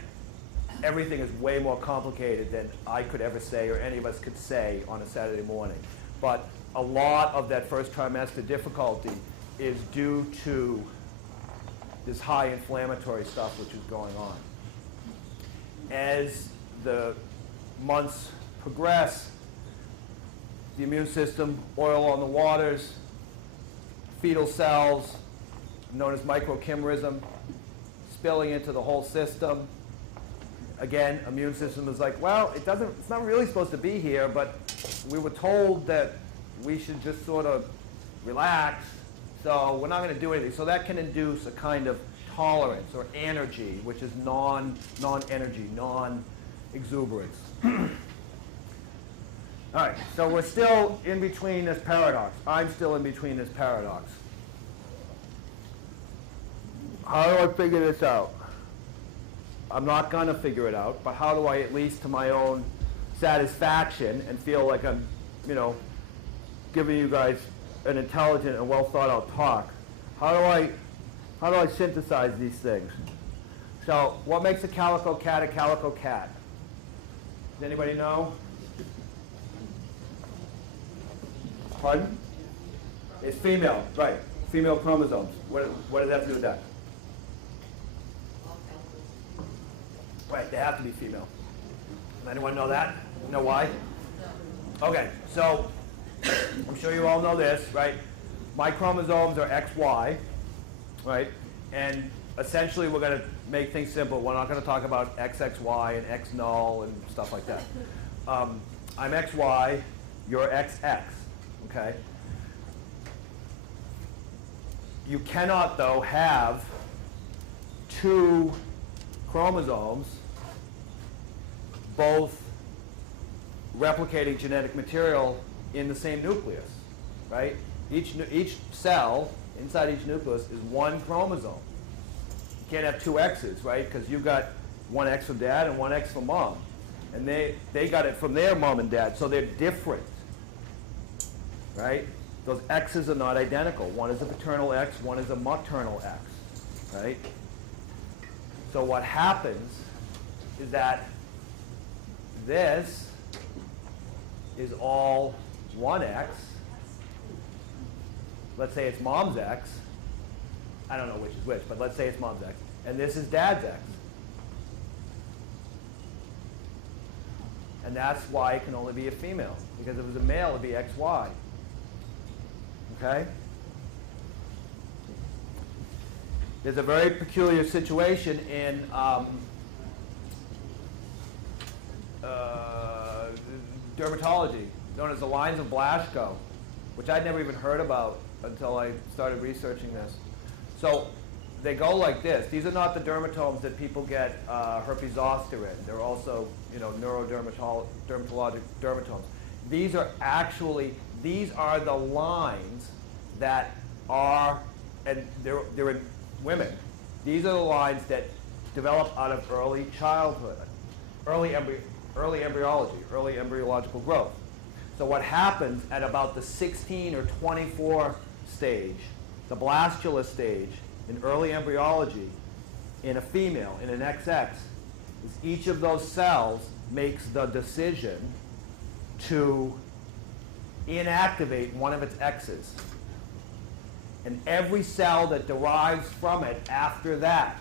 everything is way more complicated than I could ever say or any of us could say on a Saturday morning. But a lot of that first trimester difficulty is due to this high inflammatory stuff which is going on. As the months progress, the immune system, oil on the waters, fetal cells, known as microchimerism, spilling into the whole system. Again, immune system is like, well, it's not really supposed to be here, but we were told that we should just sort of relax, so we're not going to do anything. So that can induce a kind of tolerance or energy, which is non-energy, non-exuberance. All right, so we're still in between this paradox. I'm still in between this paradox. How do I figure this out? I'm not going to figure it out, but how do I, at least to my own satisfaction, and feel like I'm, giving you guys an intelligent and well thought out talk, how do I synthesize these things? So, what makes a calico cat a calico cat? Does anybody know? Pardon? It's female, right? Female chromosomes. What does that have to do with that? Right, they have to be female. Anyone know that? Know why? Okay, so I'm sure you all know this, right? My chromosomes are XY, right? And essentially we're going to make things simple. We're not going to talk about XXY and X null and stuff like that. I'm XY, you're XX, okay? You cannot, though, have two chromosomes both replicating genetic material in the same nucleus, right? Each cell inside each nucleus is one chromosome. You can't have two X's, right? Because you got one X from dad and one X from mom. And they got it from their mom and dad, so they're different, right? Those X's are not identical. One is a paternal X, one is a maternal X, right? So what happens is that this is all one X. Let's say it's mom's X. I don't know which is which, but let's say it's mom's X. And this is dad's X. And that's why it can only be a female. Because if it was a male, it would be XY. Okay? There's a very peculiar situation in dermatology, known as the lines of Blasco, which I'd never even heard about until I started researching this. So they go like this. These are not the dermatomes that people get herpes zoster in. They're also, neurodermatologic dermatomes. These are the lines that are, and they're in women. These are the lines that develop out of early childhood, early embryology, early embryological growth. So what happens at about the 16 or 24 stage, the blastula stage in early embryology, in a female, in an XX, is each of those cells makes the decision to inactivate one of its X's. And every cell that derives from it after that,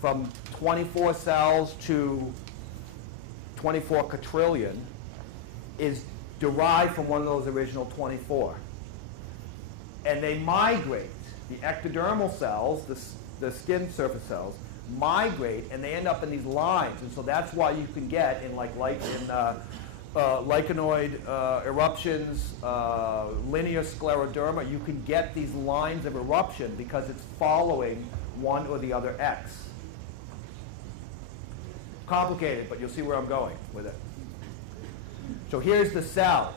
from 24 cells to 24 quadrillion, is derived from one of those original 24. And they migrate. The ectodermal cells, the skin surface cells, migrate, and they end up in these lines. And so that's why you can get in lichenoid eruptions, linear scleroderma, you can get these lines of eruption because it's following one or the other X. Complicated, but you'll see where I'm going with it. So here's the cell.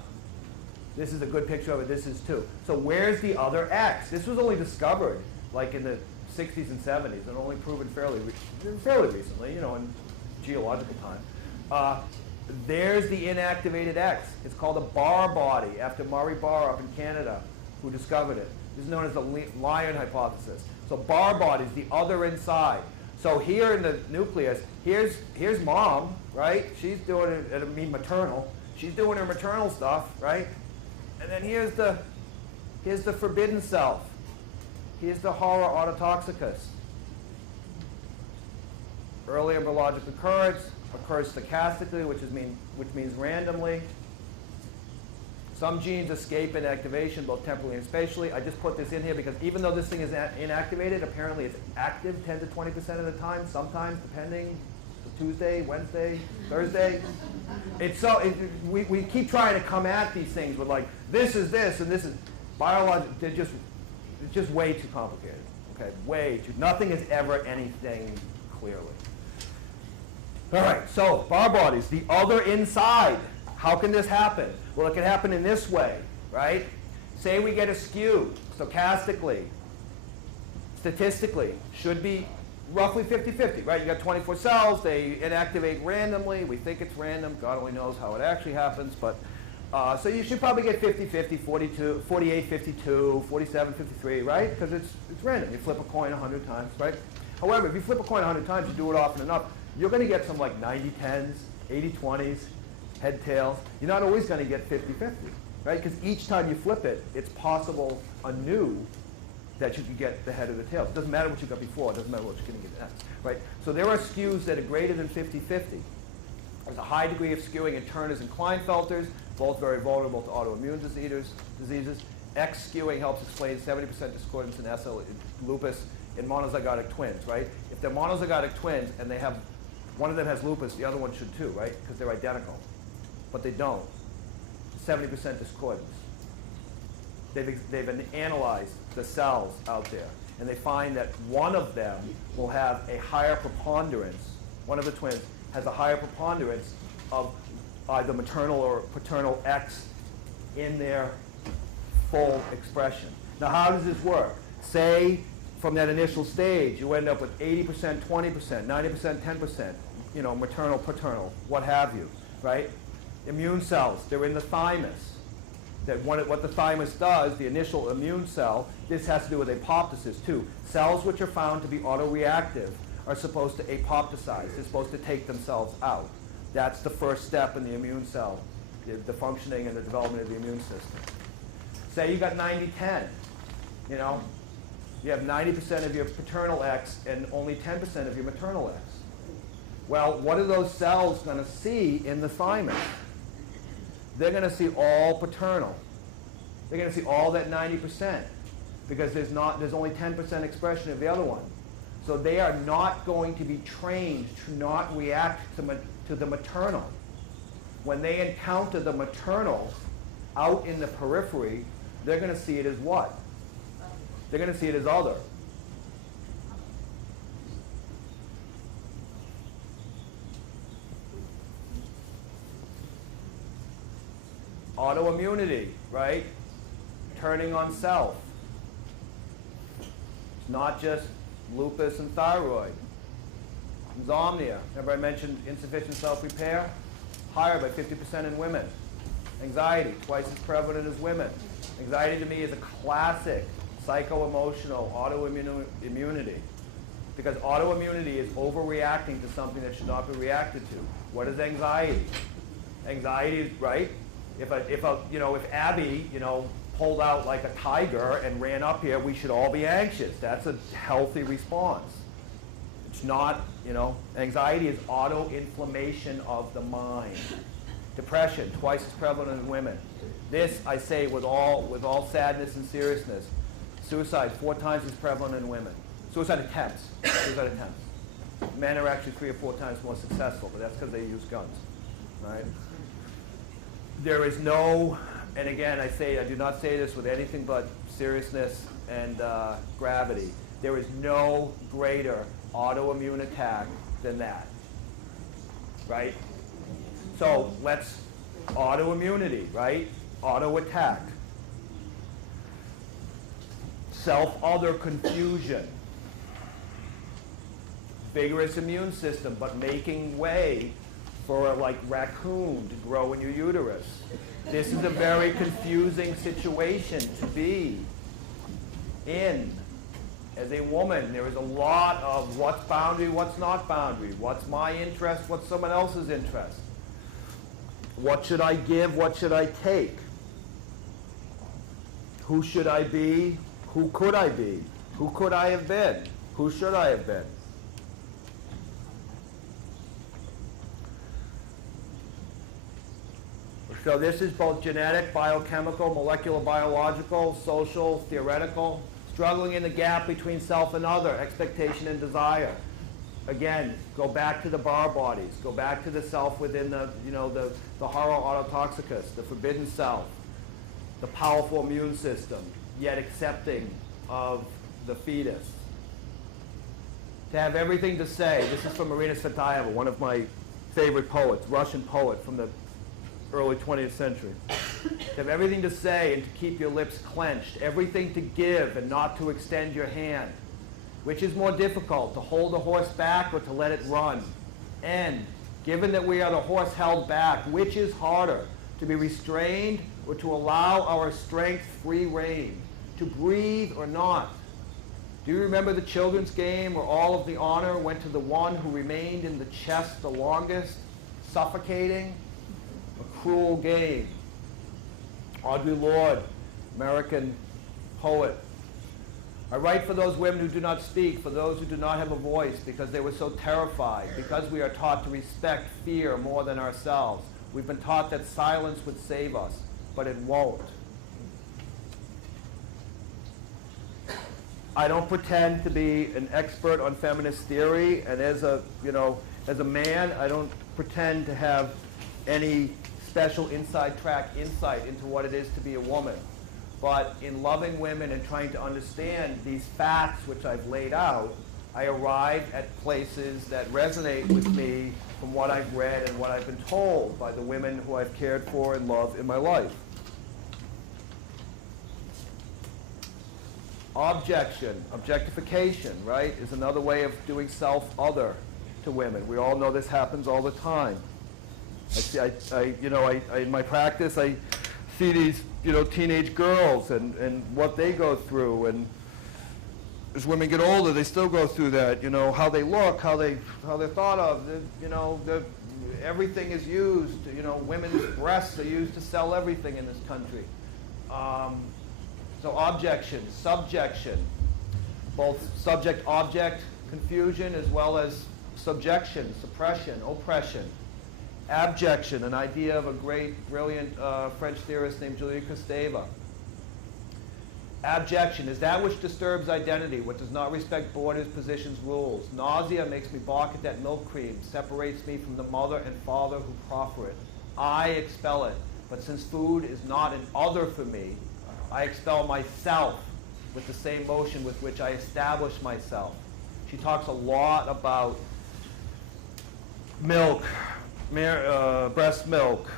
This is a good picture of it. This is too. So where's the other X? This was only discovered like in the 60s and 70s and only proven fairly recently, in geological time. There's the inactivated X. It's called a bar body after Murray Barr up in Canada, who discovered it. This is known as the lion hypothesis. So bar bodies, the other inside. So here in the nucleus, here's mom, right? She's doing it, I mean maternal. She's doing her maternal stuff, right? And then here's the forbidden self. Here's the horror autotoxicus. Early embryologic occurrence occurs stochastically, which means randomly. Some genes escape inactivation both temporally and spatially. I just put this in here because even though this thing is inactivated, apparently it's active 10 to 20% of the time, sometimes depending, Tuesday, Wednesday, Thursday. We keep trying to come at these things with like, this is this and this is biological. It's just way too complicated, okay? Way too, nothing is ever anything clearly. All right, so bar bodies, the other inside. How can this happen? Well, it can happen in this way, right? Say we get a skew, stochastically, statistically, should be roughly 50-50, right? You got 24 cells, they inactivate randomly. We think it's random. God only knows how it actually happens, but so you should probably get 50-50, 42, 48, 52, 47, 53, right? Because it's random. You flip a coin 100 times, right? However, if you flip a coin 100 times, you do it often enough, you're going to get some like 90-10s, 80-20s, head tails. You're not always going to get 50-50, right? Because each time you flip it, it's possible anew that you could get the head or the tail. It doesn't matter what you got before. It doesn't matter what you're going to get next, right? So there are skews that are greater than 50-50. There's a high degree of skewing in Turners and Klinefelters. both very vulnerable to autoimmune diseases. X skewing helps explain 70% discordance in SL lupus in monozygotic twins, right? If they're monozygotic twins and they have, one of them has lupus, the other one should too, right? Because they're identical. But they don't. 70% discordance. They've analyzed the cells out there, and they find that one of them will have a higher preponderance, one of the twins has a higher preponderance of either maternal or paternal X in their full expression. Now, how does this work? Say from that initial stage, you end up with 80%, 20%, 90%, 10%, you know, maternal, paternal, what have you, right? Immune cells, they're in the thymus. That what the thymus does, the initial immune cell, this has to do with apoptosis too. Cells which are found to be autoreactive are supposed to apoptosize. They're supposed to take themselves out. That's the first step in the immune cell, the functioning and the development of the immune system. Say you got 90-10, you know? You have 90% of your paternal X and only 10% of your maternal X. Well, what are those cells going to see in the thymus? They're going to see all paternal. They're going to see all that 90% because there's only 10% expression of the other one. So they are not going to be trained to not react to the maternal. When they encounter the maternal out in the periphery, they're going to see it as what? They're going to see it as other. Autoimmunity, right? Turning on self. It's not just lupus and thyroid. Insomnia. Remember I mentioned insufficient self-repair? Higher by 50% in women. Anxiety, twice as prevalent as women. Anxiety to me is a classic psycho-emotional autoimmunity. Because autoimmunity is overreacting to something that should not be reacted to. What is anxiety? Anxiety is, right? If Abby, pulled out like a tiger and ran up here, we should all be anxious. That's a healthy response. It's not, anxiety is auto-inflammation of the mind. Depression, twice as prevalent in women. This, I say with all sadness and seriousness. Suicide, 4 times as prevalent in women. Suicide attempts. Men are actually 3 or 4 times more successful, but that's because they use guns, right? There is no, and again, I do not say this with anything but seriousness and gravity. There is no greater autoimmune attack than that, right? So autoimmunity, right? Auto attack. Self-other confusion. Vigorous immune system, but making way for like raccoon to grow in your uterus. This is a very confusing situation to be in. As a woman, there is a lot of what's boundary, what's not boundary, what's my interest, what's someone else's interest. What should I give, what should I take? Who should I be? Who could I be? Who could I have been? Who should I have been? So this is both genetic, biochemical, molecular biological, social, theoretical, struggling in the gap between self and other, expectation and desire. Again, go back to the bar bodies, go back to the self within the horror autotoxicus, the forbidden self, the powerful immune system, yet accepting of the fetus. To have everything to say, this is from Marina Tsvetaeva, one of my favorite poets, Russian poet from the early 20th century. To have everything to say and to keep your lips clenched, everything to give and not to extend your hand. Which is more difficult, to hold a horse back or to let it run? And, given that we are the horse held back, which is harder, to be restrained or to allow our strength free rein? To breathe or not? Do you remember the children's game where all of the honor went to the one who remained in the chest the longest, suffocating? A cruel game. Audre Lorde, American poet. I write for those women who do not speak, for those who do not have a voice, because they were so terrified, because we are taught to respect fear more than ourselves. We've been taught that silence would save us, but it won't. I don't pretend to be an expert on feminist theory, and as a man, I don't pretend to have any special inside track insight into what it is to be a woman. But in loving women and trying to understand these facts which I've laid out, I arrive at places that resonate with me from what I've read and what I've been told by the women who I've cared for and loved in my life. Objection, objectification, right, is another way of doing self-other to women. We all know this happens all the time. In my practice, I see these, teenage girls and what they go through, and as women get older, they still go through that. How they look, how they're thought of. Everything is used. Women's breasts are used to sell everything in this country. So objection, subjection, both subject-object confusion as well as subjection, suppression, oppression. Abjection, an idea of a great, brilliant French theorist named Julia Kristeva. Abjection is that which disturbs identity, what does not respect borders, positions, rules. Nausea makes me balk at that milk cream, separates me from the mother and father who proffer it. I expel it, but since food is not an other for me, I expel myself with the same motion with which I establish myself. She talks a lot about milk, breast milk,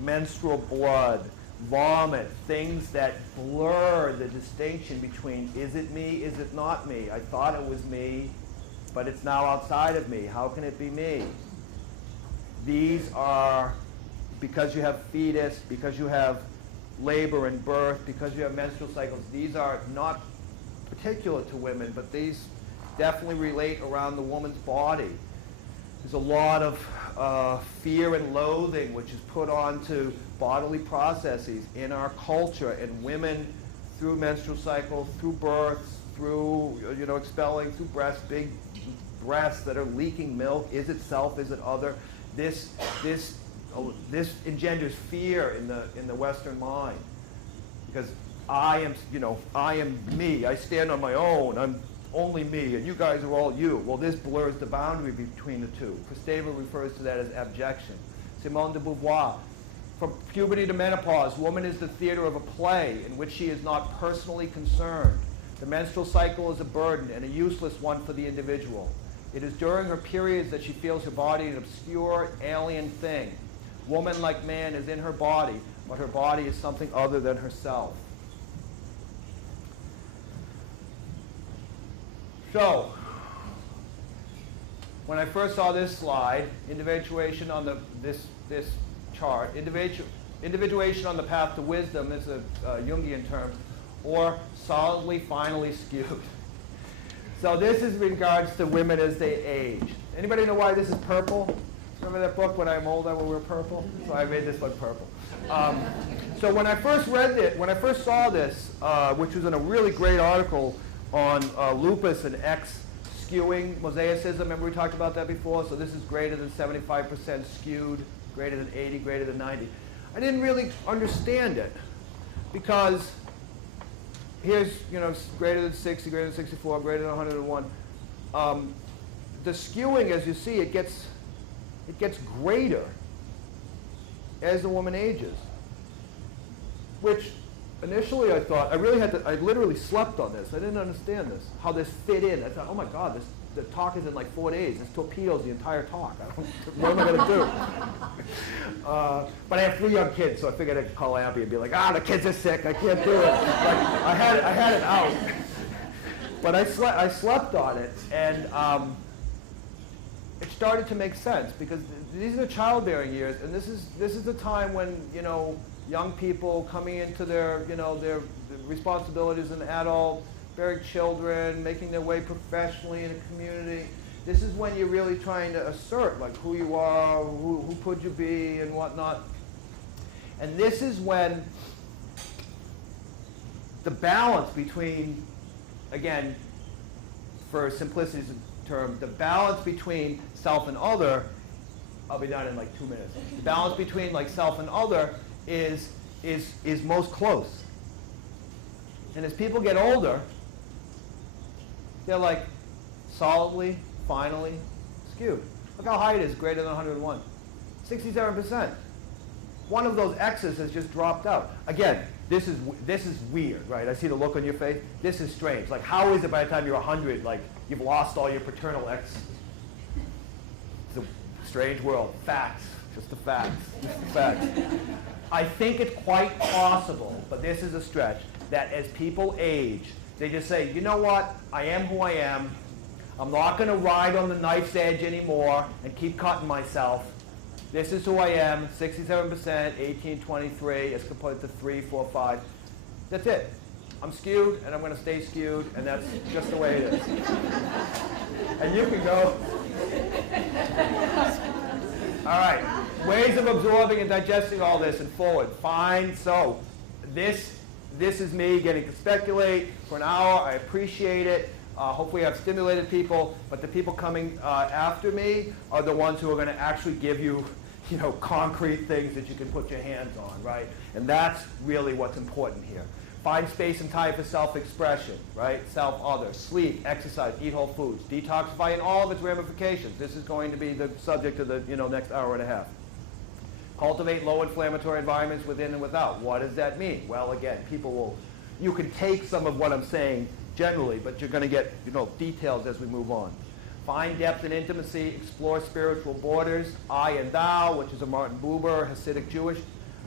menstrual blood, vomit, things that blur the distinction between is it me, is it not me? I thought it was me, but it's now outside of me. How can it be me? These are, because you have fetus, because you have labor and birth, because you have menstrual cycles, these are not particular to women, but these definitely relate around the woman's body. There's a lot of fear and loathing which is put onto bodily processes in our culture, and women through menstrual cycles, through births, through expelling, through big breasts that are leaking milk. Is it self? Is it other? This engenders fear in the Western mind, because I am me. I stand on my own. I'm only me, and you guys are all you. Well, this blurs the boundary between the two. Kristeva refers to that as abjection. Simone de Beauvoir, from puberty to menopause, woman is the theater of a play in which she is not personally concerned. The menstrual cycle is a burden and a useless one for the individual. It is during her periods that she feels her body an obscure, alien thing. Woman, like man, is in her body, but her body is something other than herself. So, when I first saw this slide, individuation on this chart, individuation on the path to wisdom is a Jungian term, or solidly, finally skewed. So this is in regards to women as they age. Anybody know why this is purple? Remember that book, When I'm Older, when we were purple? So I made this look purple. So when I first read it, when I first saw this, which was in a really great article on lupus and X skewing, mosaicism, remember we talked about that before? So this is greater than 75% skewed, greater than 80, greater than 90. I didn't really understand it, because here's, greater than 60, greater than 64, greater than 101. The skewing, as you see, it gets greater as the woman ages, which initially I thought, I literally slept on this. I didn't understand this, how this fit in. I thought, oh my God, the talk is in like 4 days. This torpedoes the entire talk. What am I going to do? But I have 3 young kids, so I figured I'd call Abby and be like, the kids are sick. I can't do it. Like, I had it out. But I slept on it, and it started to make sense, because these are childbearing years, and this is the time when young people coming into their responsibilities as an adult, bearing children, making their way professionally in a community. This is when you're really trying to assert like who you are, who could you be, and whatnot. And this is when the balance between, again, for simplicity's term, the balance between self and other I'll be done in like 2 minutes. The balance between like self and other is most close. And as people get older, they're like solidly, finally skewed. Look how high it is, greater than 101. 67%. One of those X's has just dropped out. Again, this is weird, right? I see the look on your face. This is strange. Like, how is it by the time you're 100, like, you've lost all your paternal X's? It's a strange world. Facts. Just the facts. Just the facts. I think it's quite possible, but this is a stretch, that as people age, they just say, you know what? I am who I am. I'm not going to ride on the knife's edge anymore and keep cutting myself. This is who I am, 67%, 1823, as compared to 3, 4, 5. That's it. I'm skewed, and I'm going to stay skewed, and that's just the way it is. And you can go. All right. Ways of absorbing and digesting all this and forward. Fine. So this is me getting to speculate for an hour. I appreciate it. Hopefully I've stimulated people, but the people coming after me are the ones who are going to actually give you, concrete things that you can put your hands on, right? And that's really what's important here. Find space and time for self-expression, right? Self-other, sleep, exercise, eat whole foods, detoxify in all of its ramifications. This is going to be the subject of the next hour and a half. Cultivate low inflammatory environments within and without. What does that mean? Well, again, you can take some of what I'm saying generally, but you're going to get details as we move on. Find depth and intimacy, explore spiritual borders, I and thou, which is a Martin Buber Hasidic Jewish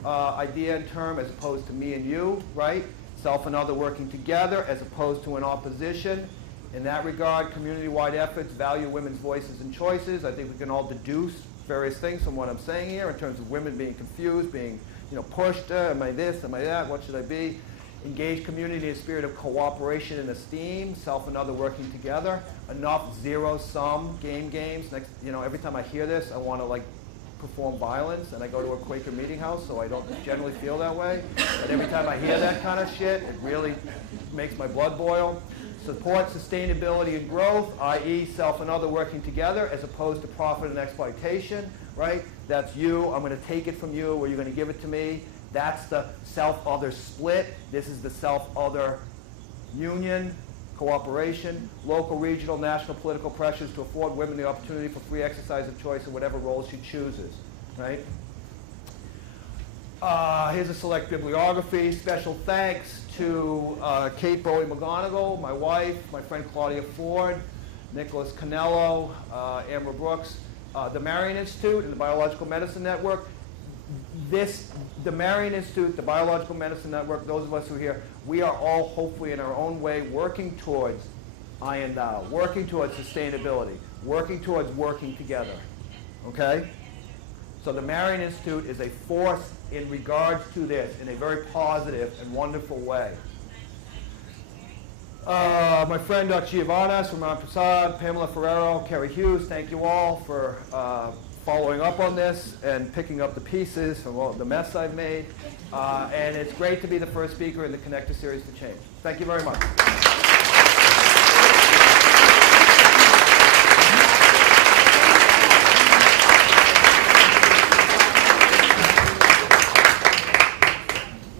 idea and term, as opposed to me and you, right? Self and other working together as opposed to in opposition. In that regard, community-wide efforts value women's voices and choices. I think we can all deduce various things from what I'm saying here in terms of women being confused, being pushed, am I this, am I that, what should I be? Engage community in a spirit of cooperation and esteem, self and other working together. Enough zero-sum games. Next, every time I hear this, I want to perform violence, and I go to a Quaker meeting house, so I don't generally feel that way. But every time I hear that kind of shit, it really makes my blood boil. Support sustainability and growth, i.e. self and other working together, as opposed to profit and exploitation, right? That's you. I'm going to take it from you, or you're going to give it to me. That's the self-other split. This is the self-other union, cooperation, local, regional, national political pressures to afford women the opportunity for free exercise of choice in whatever role she chooses, right? Here's a select bibliography. Special thanks to Kate Bowie McGonigle, my wife, my friend Claudia Ford, Nicholas Canello, Amber Brooks, the Marion Institute and the Biological Medicine Network. The Marion Institute, the Biological Medicine Network, those of us who are here, we are all hopefully in our own way working towards I and thou, working towards sustainability, working towards working together, okay? So the Marion Institute is a force in regards to this in a very positive and wonderful way. My friend Giovanna, Ramon Prasad, Pamela Ferrero, Kerry Hughes, thank you all for following up on this and picking up the pieces from all the mess I've made. And it's great to be the first speaker in the Connector Series for Change. Thank you very much.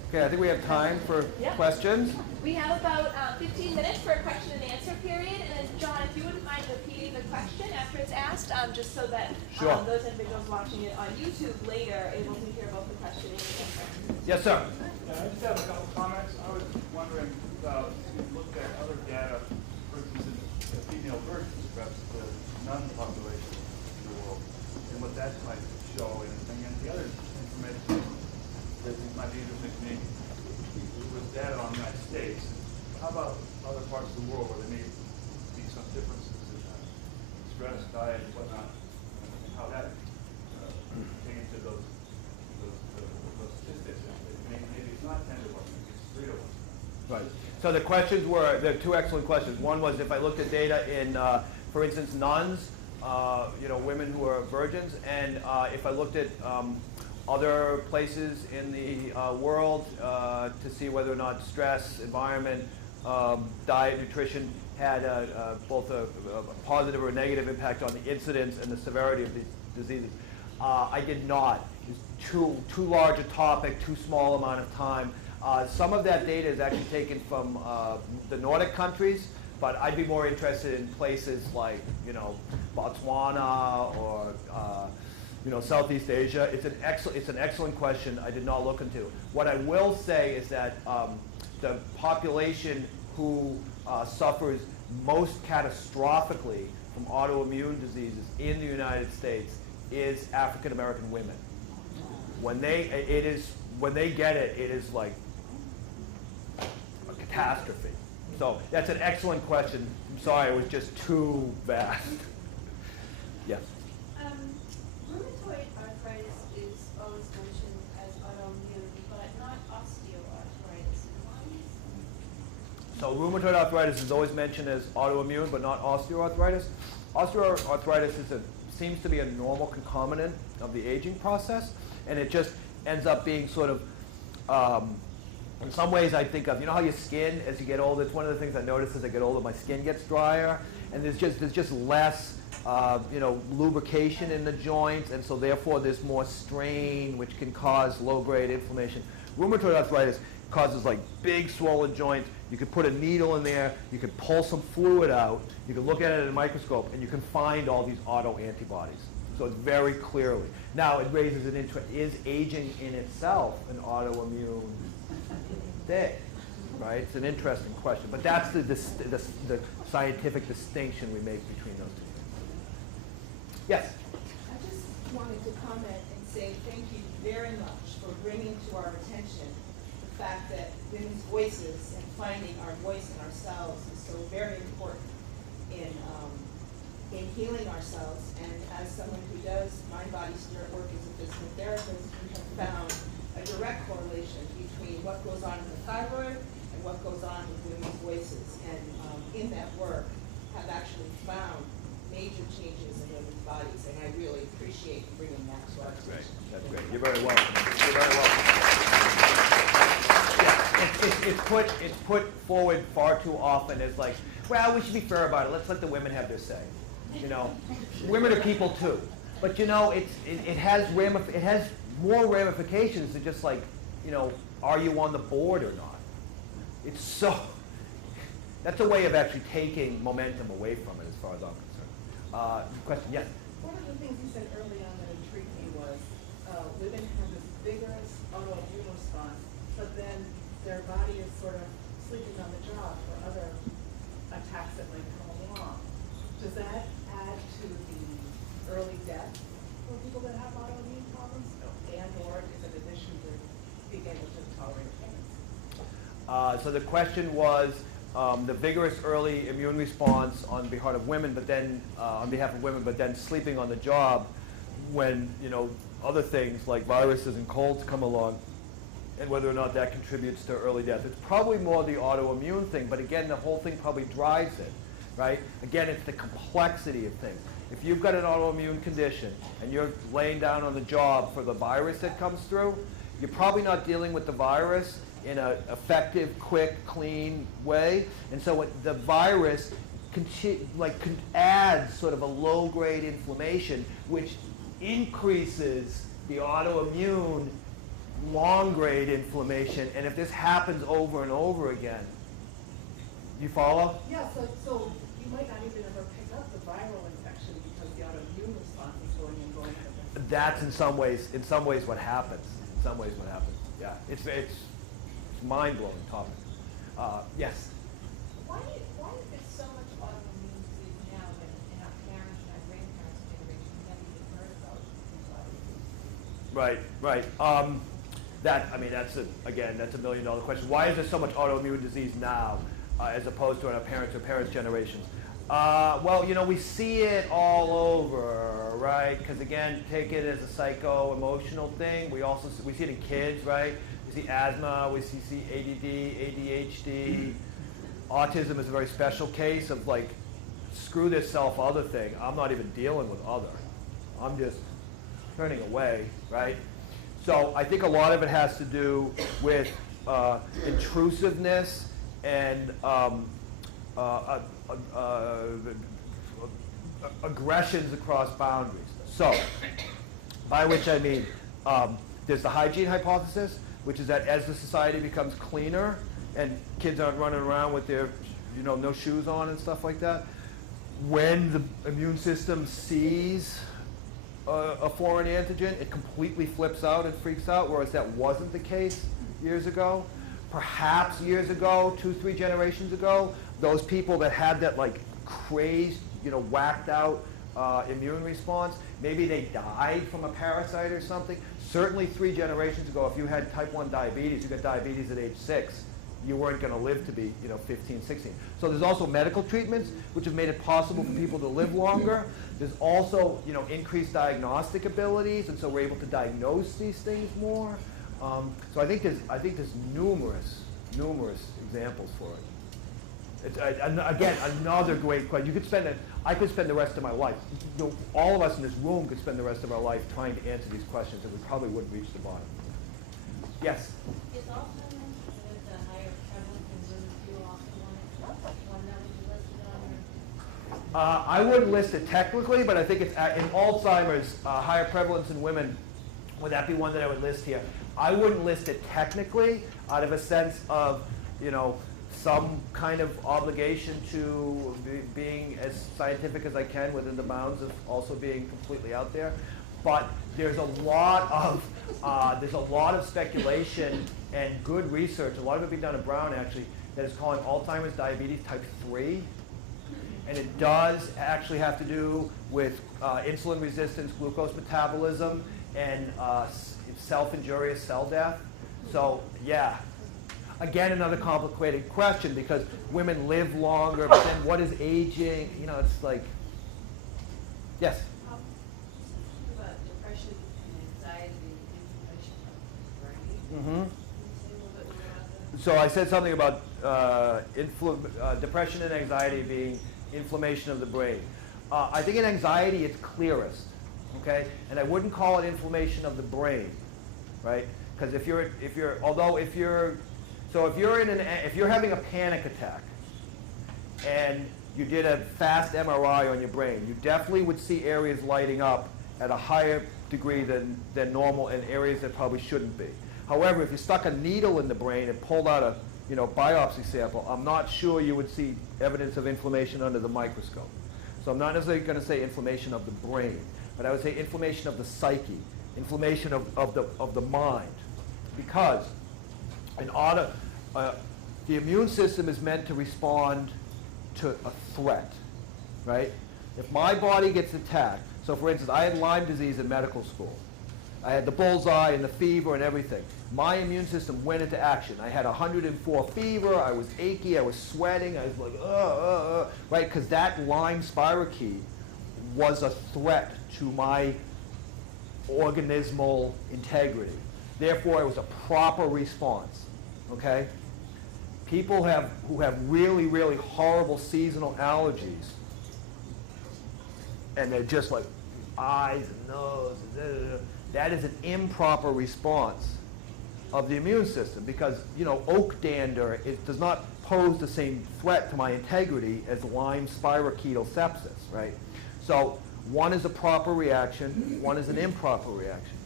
Okay, I think we have time for questions. We have about 15 minutes for a question and answer period. And John, if you wouldn't mind repeating the question after it's asked, just so that those individuals watching it on YouTube later are able to hear both the question and the answer. Yes, sir. I just have a couple comments. I was wondering about if you looked at other data, for instance, in female versions of the non-population in the world, and what that might show. And the other information that might be interesting to me was data on the United States. How about other parts of the world where there may be some differences in stress, diet, and whatnot, and how that came to those statistics? Maybe it's not 10 to 1, maybe it's 3 to 1. Right. So the questions were, there are two excellent questions. One was if I looked at data in, for instance, nuns, women who are virgins, and if I looked at other places in the world to see whether or not stress, environment, diet, nutrition had both a positive or a negative impact on the incidence and the severity of these diseases. I did not. It's too large a topic, too small amount of time. Some of that data is actually taken from the Nordic countries, but I'd be more interested in places like, Botswana or Southeast Asia. It's an excellent question. I did not look into. What I will say is that the population who suffers most catastrophically from autoimmune diseases in the United States is African American women. When they get it, it is like a catastrophe. So that's an excellent question. I'm sorry, it was just too vast. Yes. Rheumatoid arthritis is always mentioned as autoimmune, but not osteoarthritis. Why? So rheumatoid arthritis is always mentioned as autoimmune, but not osteoarthritis. Osteoarthritis seems to be a normal concomitant of the aging process, and it just ends up being sort of, in some ways I think of, how your skin, as you get older, it's one of the things I notice as I get older, my skin gets drier, and there's just less, lubrication in the joints, and so therefore there's more strain, which can cause low-grade inflammation. Rheumatoid arthritis causes like big swollen joints. You could put a needle in there, you could pull some fluid out, you could look at it in a microscope, and you can find all these autoantibodies. So it's very clearly. Now it raises an interest, is aging in itself an autoimmune thing, right? It's an interesting question, but that's the scientific distinction we make between those two. Yes? I just wanted to comment and say thank you very much for bringing to our attention the fact that women's voices and finding our voice in ourselves is so very important in healing ourselves. And as someone who does mind-body spirit work as a physical therapist, we have found a direct correlation between what goes on in the thyroid and what goes on with women's voices. And in that work, have actually found major changes in women's bodies, and I really appreciate bringing that to our attention. That's great. You're very welcome. You're very welcome. Yeah, it's put forward far too often as like, well, we should be fair about it. Let's let the women have their say. Women are people too, but it has more ramifications than just like, are you on the board or not? That's a way of actually taking momentum away from it, as far as I'm concerned. Question? Yes. One of the things you said early on that intrigued me was women have this vigorous autoimmune response, but then their body is sort of sleeping on the job for other attacks that might come along. Does that add to the early death for people that have autoimmune problems, and or is it an addition to being able to tolerate pain? So the question was the vigorous early immune response on behalf of women, but then sleeping on the job when other things like viruses and colds come along, and whether or not that contributes to early death. It's probably more the autoimmune thing, but again, the whole thing probably drives it, right? Again, it's the complexity of things. If you've got an autoimmune condition and you're laying down on the job for the virus that comes through, you're probably not dealing with the virus in an effective, quick, clean way. And so the virus adds sort of a low-grade inflammation, which increases the autoimmune long-grade inflammation. And if this happens over and over again, you follow? Yeah, so you might not even ever pick up the viral infection because the autoimmune response is going and going. That's in some ways what happens. Yeah, it's mind-blowing topic. Yes? Why is there so much autoimmune disease now when in our parents' and our grandparents' generation we never even heard about these Right. That's a $1 million question. Why is there so much autoimmune disease now as opposed to in our parents' generations? We see it all over, right? Because again, take it as a psycho-emotional thing. We see it in kids, right? We see asthma, we see ADD, ADHD. Autism is a very special case of like, screw this self-other thing. I'm not even dealing with other. I'm just turning away, right? So I think a lot of it has to do with intrusiveness and aggressions across boundaries. So By which I mean, there's the hygiene hypothesis, which is that as the society becomes cleaner and kids aren't running around with their, no shoes on and stuff like that, when the immune system sees a foreign antigen, it completely flips out and freaks out, whereas that wasn't the case years ago. Perhaps years ago, 2-3 generations ago, those people that had that like crazed, whacked out immune response, maybe they died from a parasite or something. Certainly 3 generations ago, if you had type 1 diabetes, you got diabetes at age 6, you weren't going to live to be 15, 16. So there's also medical treatments which have made it possible for people to live longer. There's also increased diagnostic abilities, and so we're able to diagnose these things more. So I think there's numerous examples for it. It's, again, another great question. I could spend the rest of my life. All of us in this room could spend the rest of our life trying to answer these questions, and we probably wouldn't reach the bottom. Yes. Is Alzheimer's with a higher prevalence in women? Do you also one that would be listed on your? I wouldn't list it technically, but I think it's in Alzheimer's, higher prevalence in women. Would that be one that I would list here? I wouldn't list it technically out of a sense of, some kind of obligation to being as scientific as I can within the bounds of also being completely out there. But there's a lot of speculation and good research, a lot of it being done at Brown actually, that is calling Alzheimer's diabetes type 3. And it does actually have to do with insulin resistance, glucose metabolism, and self-injurious cell death. So yeah, again, another complicated question because women live longer, but then what is aging? It's like, yes? About depression and anxiety and inflammation of the brain. Mm-hmm. Can you say a little bit more about that? So I said something about depression and anxiety being inflammation of the brain. I think in anxiety it's clearest, okay? And I wouldn't call it inflammation of the brain, right? Because if you're having a panic attack and you did a fast MRI on your brain, you definitely would see areas lighting up at a higher degree than normal and areas that probably shouldn't be. However, if you stuck a needle in the brain and pulled out a biopsy sample, I'm not sure you would see evidence of inflammation under the microscope. So I'm not necessarily going to say inflammation of the brain, but I would say inflammation of the psyche, inflammation of the mind, because the immune system is meant to respond to a threat, right? If my body gets attacked, so for instance, I had Lyme disease in medical school. I had the bullseye and the fever and everything. My immune system went into action. I had 104 fever, I was achy, I was sweating, I was like, right? Because that Lyme spirochete was a threat to my organismal integrity. Therefore, it was a proper response, okay? People who have really, really horrible seasonal allergies, and they're just like eyes and nose, that is an improper response of the immune system because, oak dander, it does not pose the same threat to my integrity as Lyme spirochetal sepsis, right? So one is a proper reaction, one is an improper reaction.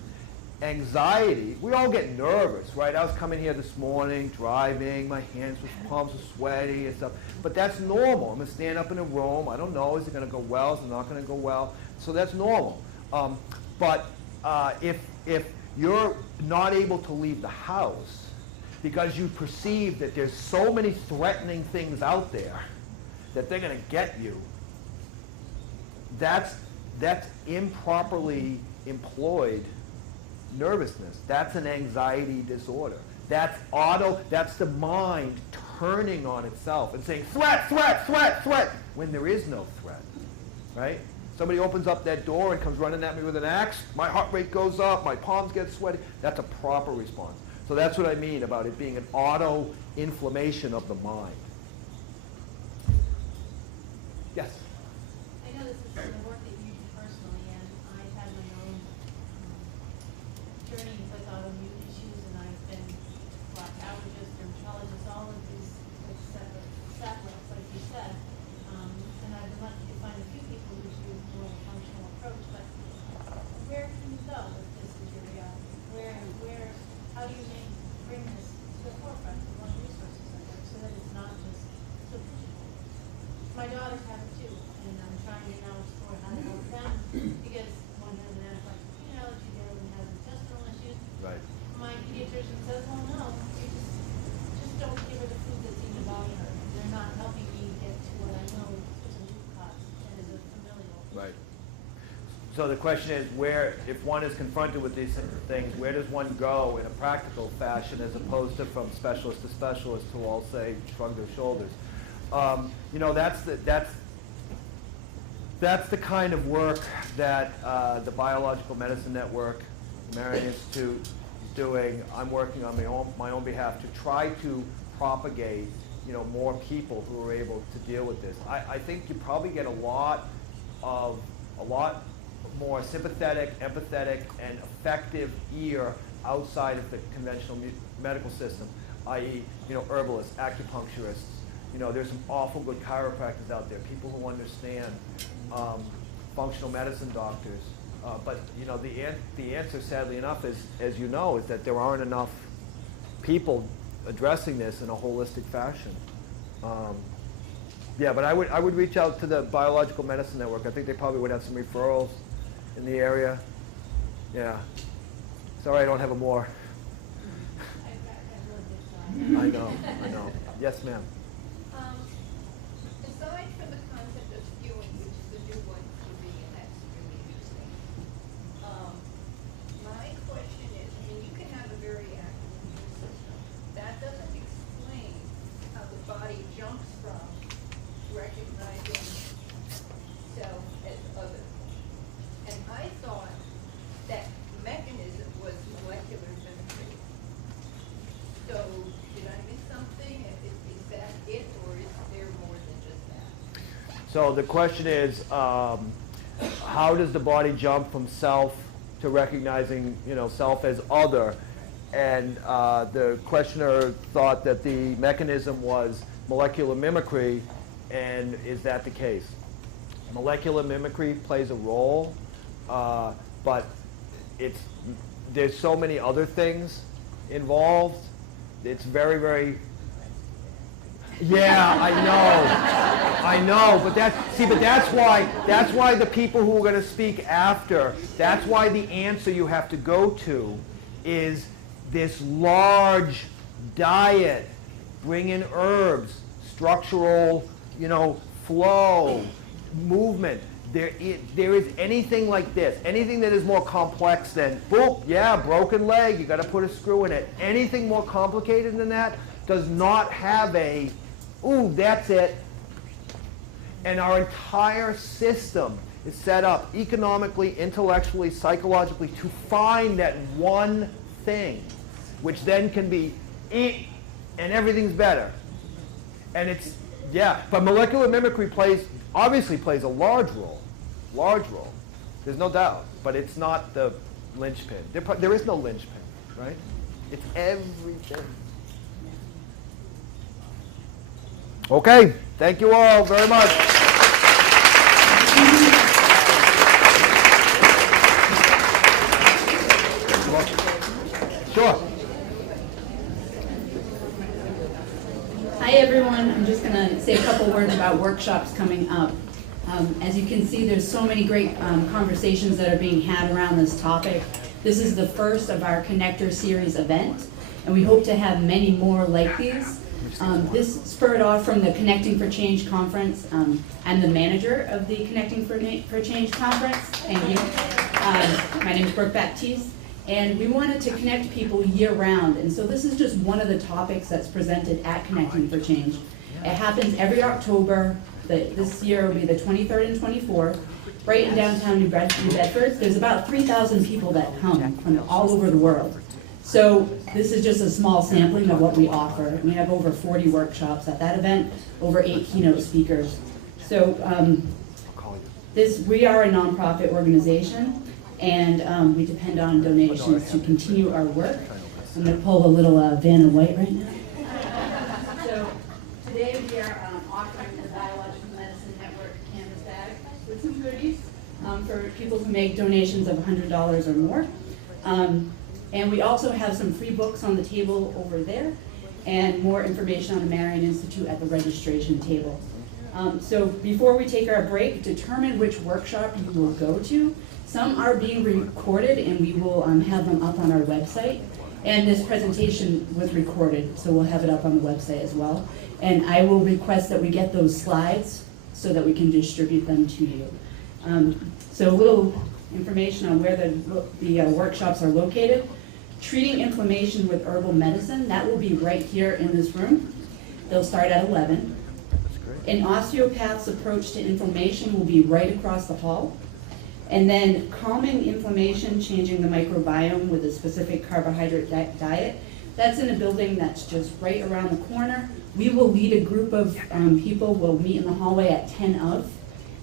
Anxiety, we all get nervous, right? I was coming here this morning, driving, my palms were sweaty and stuff, but that's normal. I'm going to stand up in a room, I don't know, is it going to go well, is it not going to go well? So that's normal. But if you're not able to leave the house because you perceive that there's so many threatening things out there that they're going to get you, that's improperly employed nervousness. That's an anxiety disorder. That's the mind turning on itself and saying, threat, threat, threat, threat, when there is no threat, right? Somebody opens up that door and comes running at me with an axe, my heart rate goes up, my palms get sweaty. That's a proper response. So that's what I mean about it being an auto-inflammation of the mind. Yes? I know this is the work that you do personally, and I've had my own journey with autoimmune issues, and I've been allergist, dermatologist, all of these separate satellites, like you said. And I've been lucky to find a few people who do more functional approach, but where can you go? daughters have it too, and I'm trying to now explore how to help them, because one has an anaphylactic allergy, the other one has intestinal issues. Right. My pediatrician says, well, no, you just don't give her the food that seems to bother her. They're not helping me get to what I know is a root cause and is a familial. Right. So the question is, where, if one is confronted with these things, where does one go in a practical fashion as opposed to from specialist to specialist who all say shrug their shoulders? You know, that's the kind of work that the Biological Medicine Network, Marion Institute is doing. I'm working on my own behalf to try to propagate, you know, more people who are able to deal with this. I think you probably get a lot more sympathetic, empathetic, and effective ear outside of the conventional medical system, i.e., you know, herbalists, acupuncturists. You know, there's some awful good chiropractors out there, people who understand functional medicine doctors. But you know, the answer, sadly enough, is, as you know, is that there aren't enough people addressing this in a holistic fashion. Yeah, but I would reach out to the Biological Medicine Network. I think they probably would have some referrals in the area. Yeah. Sorry, I don't have a more. I know. Yes, ma'am. Aside from the concept of skewing, which is a new one for me, and that's really interesting, my question is, I mean, you can have a very active immune system. That doesn't explain how the body jumps from recognizing self as other. And I thought that mechanism was molecular mimicry. So, did I miss something? Is that it, or is there more than just that? So the question is, how does the body jump from self to recognizing, you know, self as other? And the questioner thought that the mechanism was molecular mimicry, and is that the case? Molecular mimicry plays a role, but there's so many other things involved. It's very, very. Yeah, I know, but that's why the people who are going to speak after, that's why the answer you have to go to is this large diet, bring in herbs, structural, you know, flow, movement. There is anything like this, anything that is more complex than, boop, yeah, broken leg, you got to put a screw in it. Anything more complicated than that does not have a, ooh, that's it. And our entire system is set up economically, intellectually, psychologically to find that one thing, which then can be, and everything's better. And it's, yeah, but molecular mimicry obviously plays a large role. There's no doubt, but it's not the linchpin. There is no linchpin, right? It's everything. Okay, thank you all very much. Sure. Hi everyone, I'm just going to say a couple words about workshops coming up. As you can see, there's so many great conversations that are being had around this topic. This is the first of our Connector Series event, and we hope to have many more like these. This spurred off from the Connecting for Change conference. I'm the manager of the Connecting for Change conference. Thank you. My name is Brooke Baptiste, and we wanted to connect people year-round. And so this is just one of the topics that's presented at Connecting for Change. It happens every October. This year will be the 23rd and 24th, right in downtown New Bedford. There's about 3,000 people that come from all over the world. So this is just a small sampling of what we offer. We have over 40 workshops at that event, over 8 keynote speakers. So we are a nonprofit organization, and we depend on donations to continue our work. I'm going to pull a little Vanna White right now. So today we are offering the Biological Medicine Network canvas bag with some goodies for people who make donations of $100 or more. And we also have some free books on the table over there, and more information on the Marion Institute at the registration table. So before we take our break, determine which workshop you will go to. Some are being recorded and we will have them up on our website. And this presentation was recorded, so we'll have it up on the website as well. And I will request that we get those slides so that we can distribute them to you. So a little information on where the workshops are located. Treating inflammation with herbal medicine, that will be right here in this room. They'll start at 11. An osteopath's approach to inflammation will be right across the hall. And then calming inflammation, changing the microbiome with a specific carbohydrate diet, that's in a building that's just right around the corner. We will lead a group of people. We'll meet in the hallway at 10 of.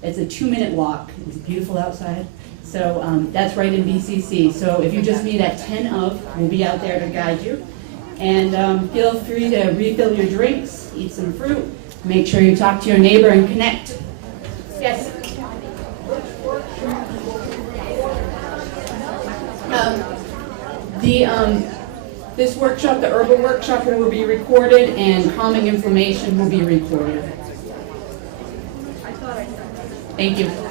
It's a 2-minute walk. It's beautiful outside. So that's right in BCC. So if you just meet at 10 of, we'll be out there to guide you. And feel free to refill your drinks, eat some fruit, make sure you talk to your neighbor and connect. Yes? This workshop, the herbal workshop, will be recorded, and calming inflammation will be recorded. Thank you.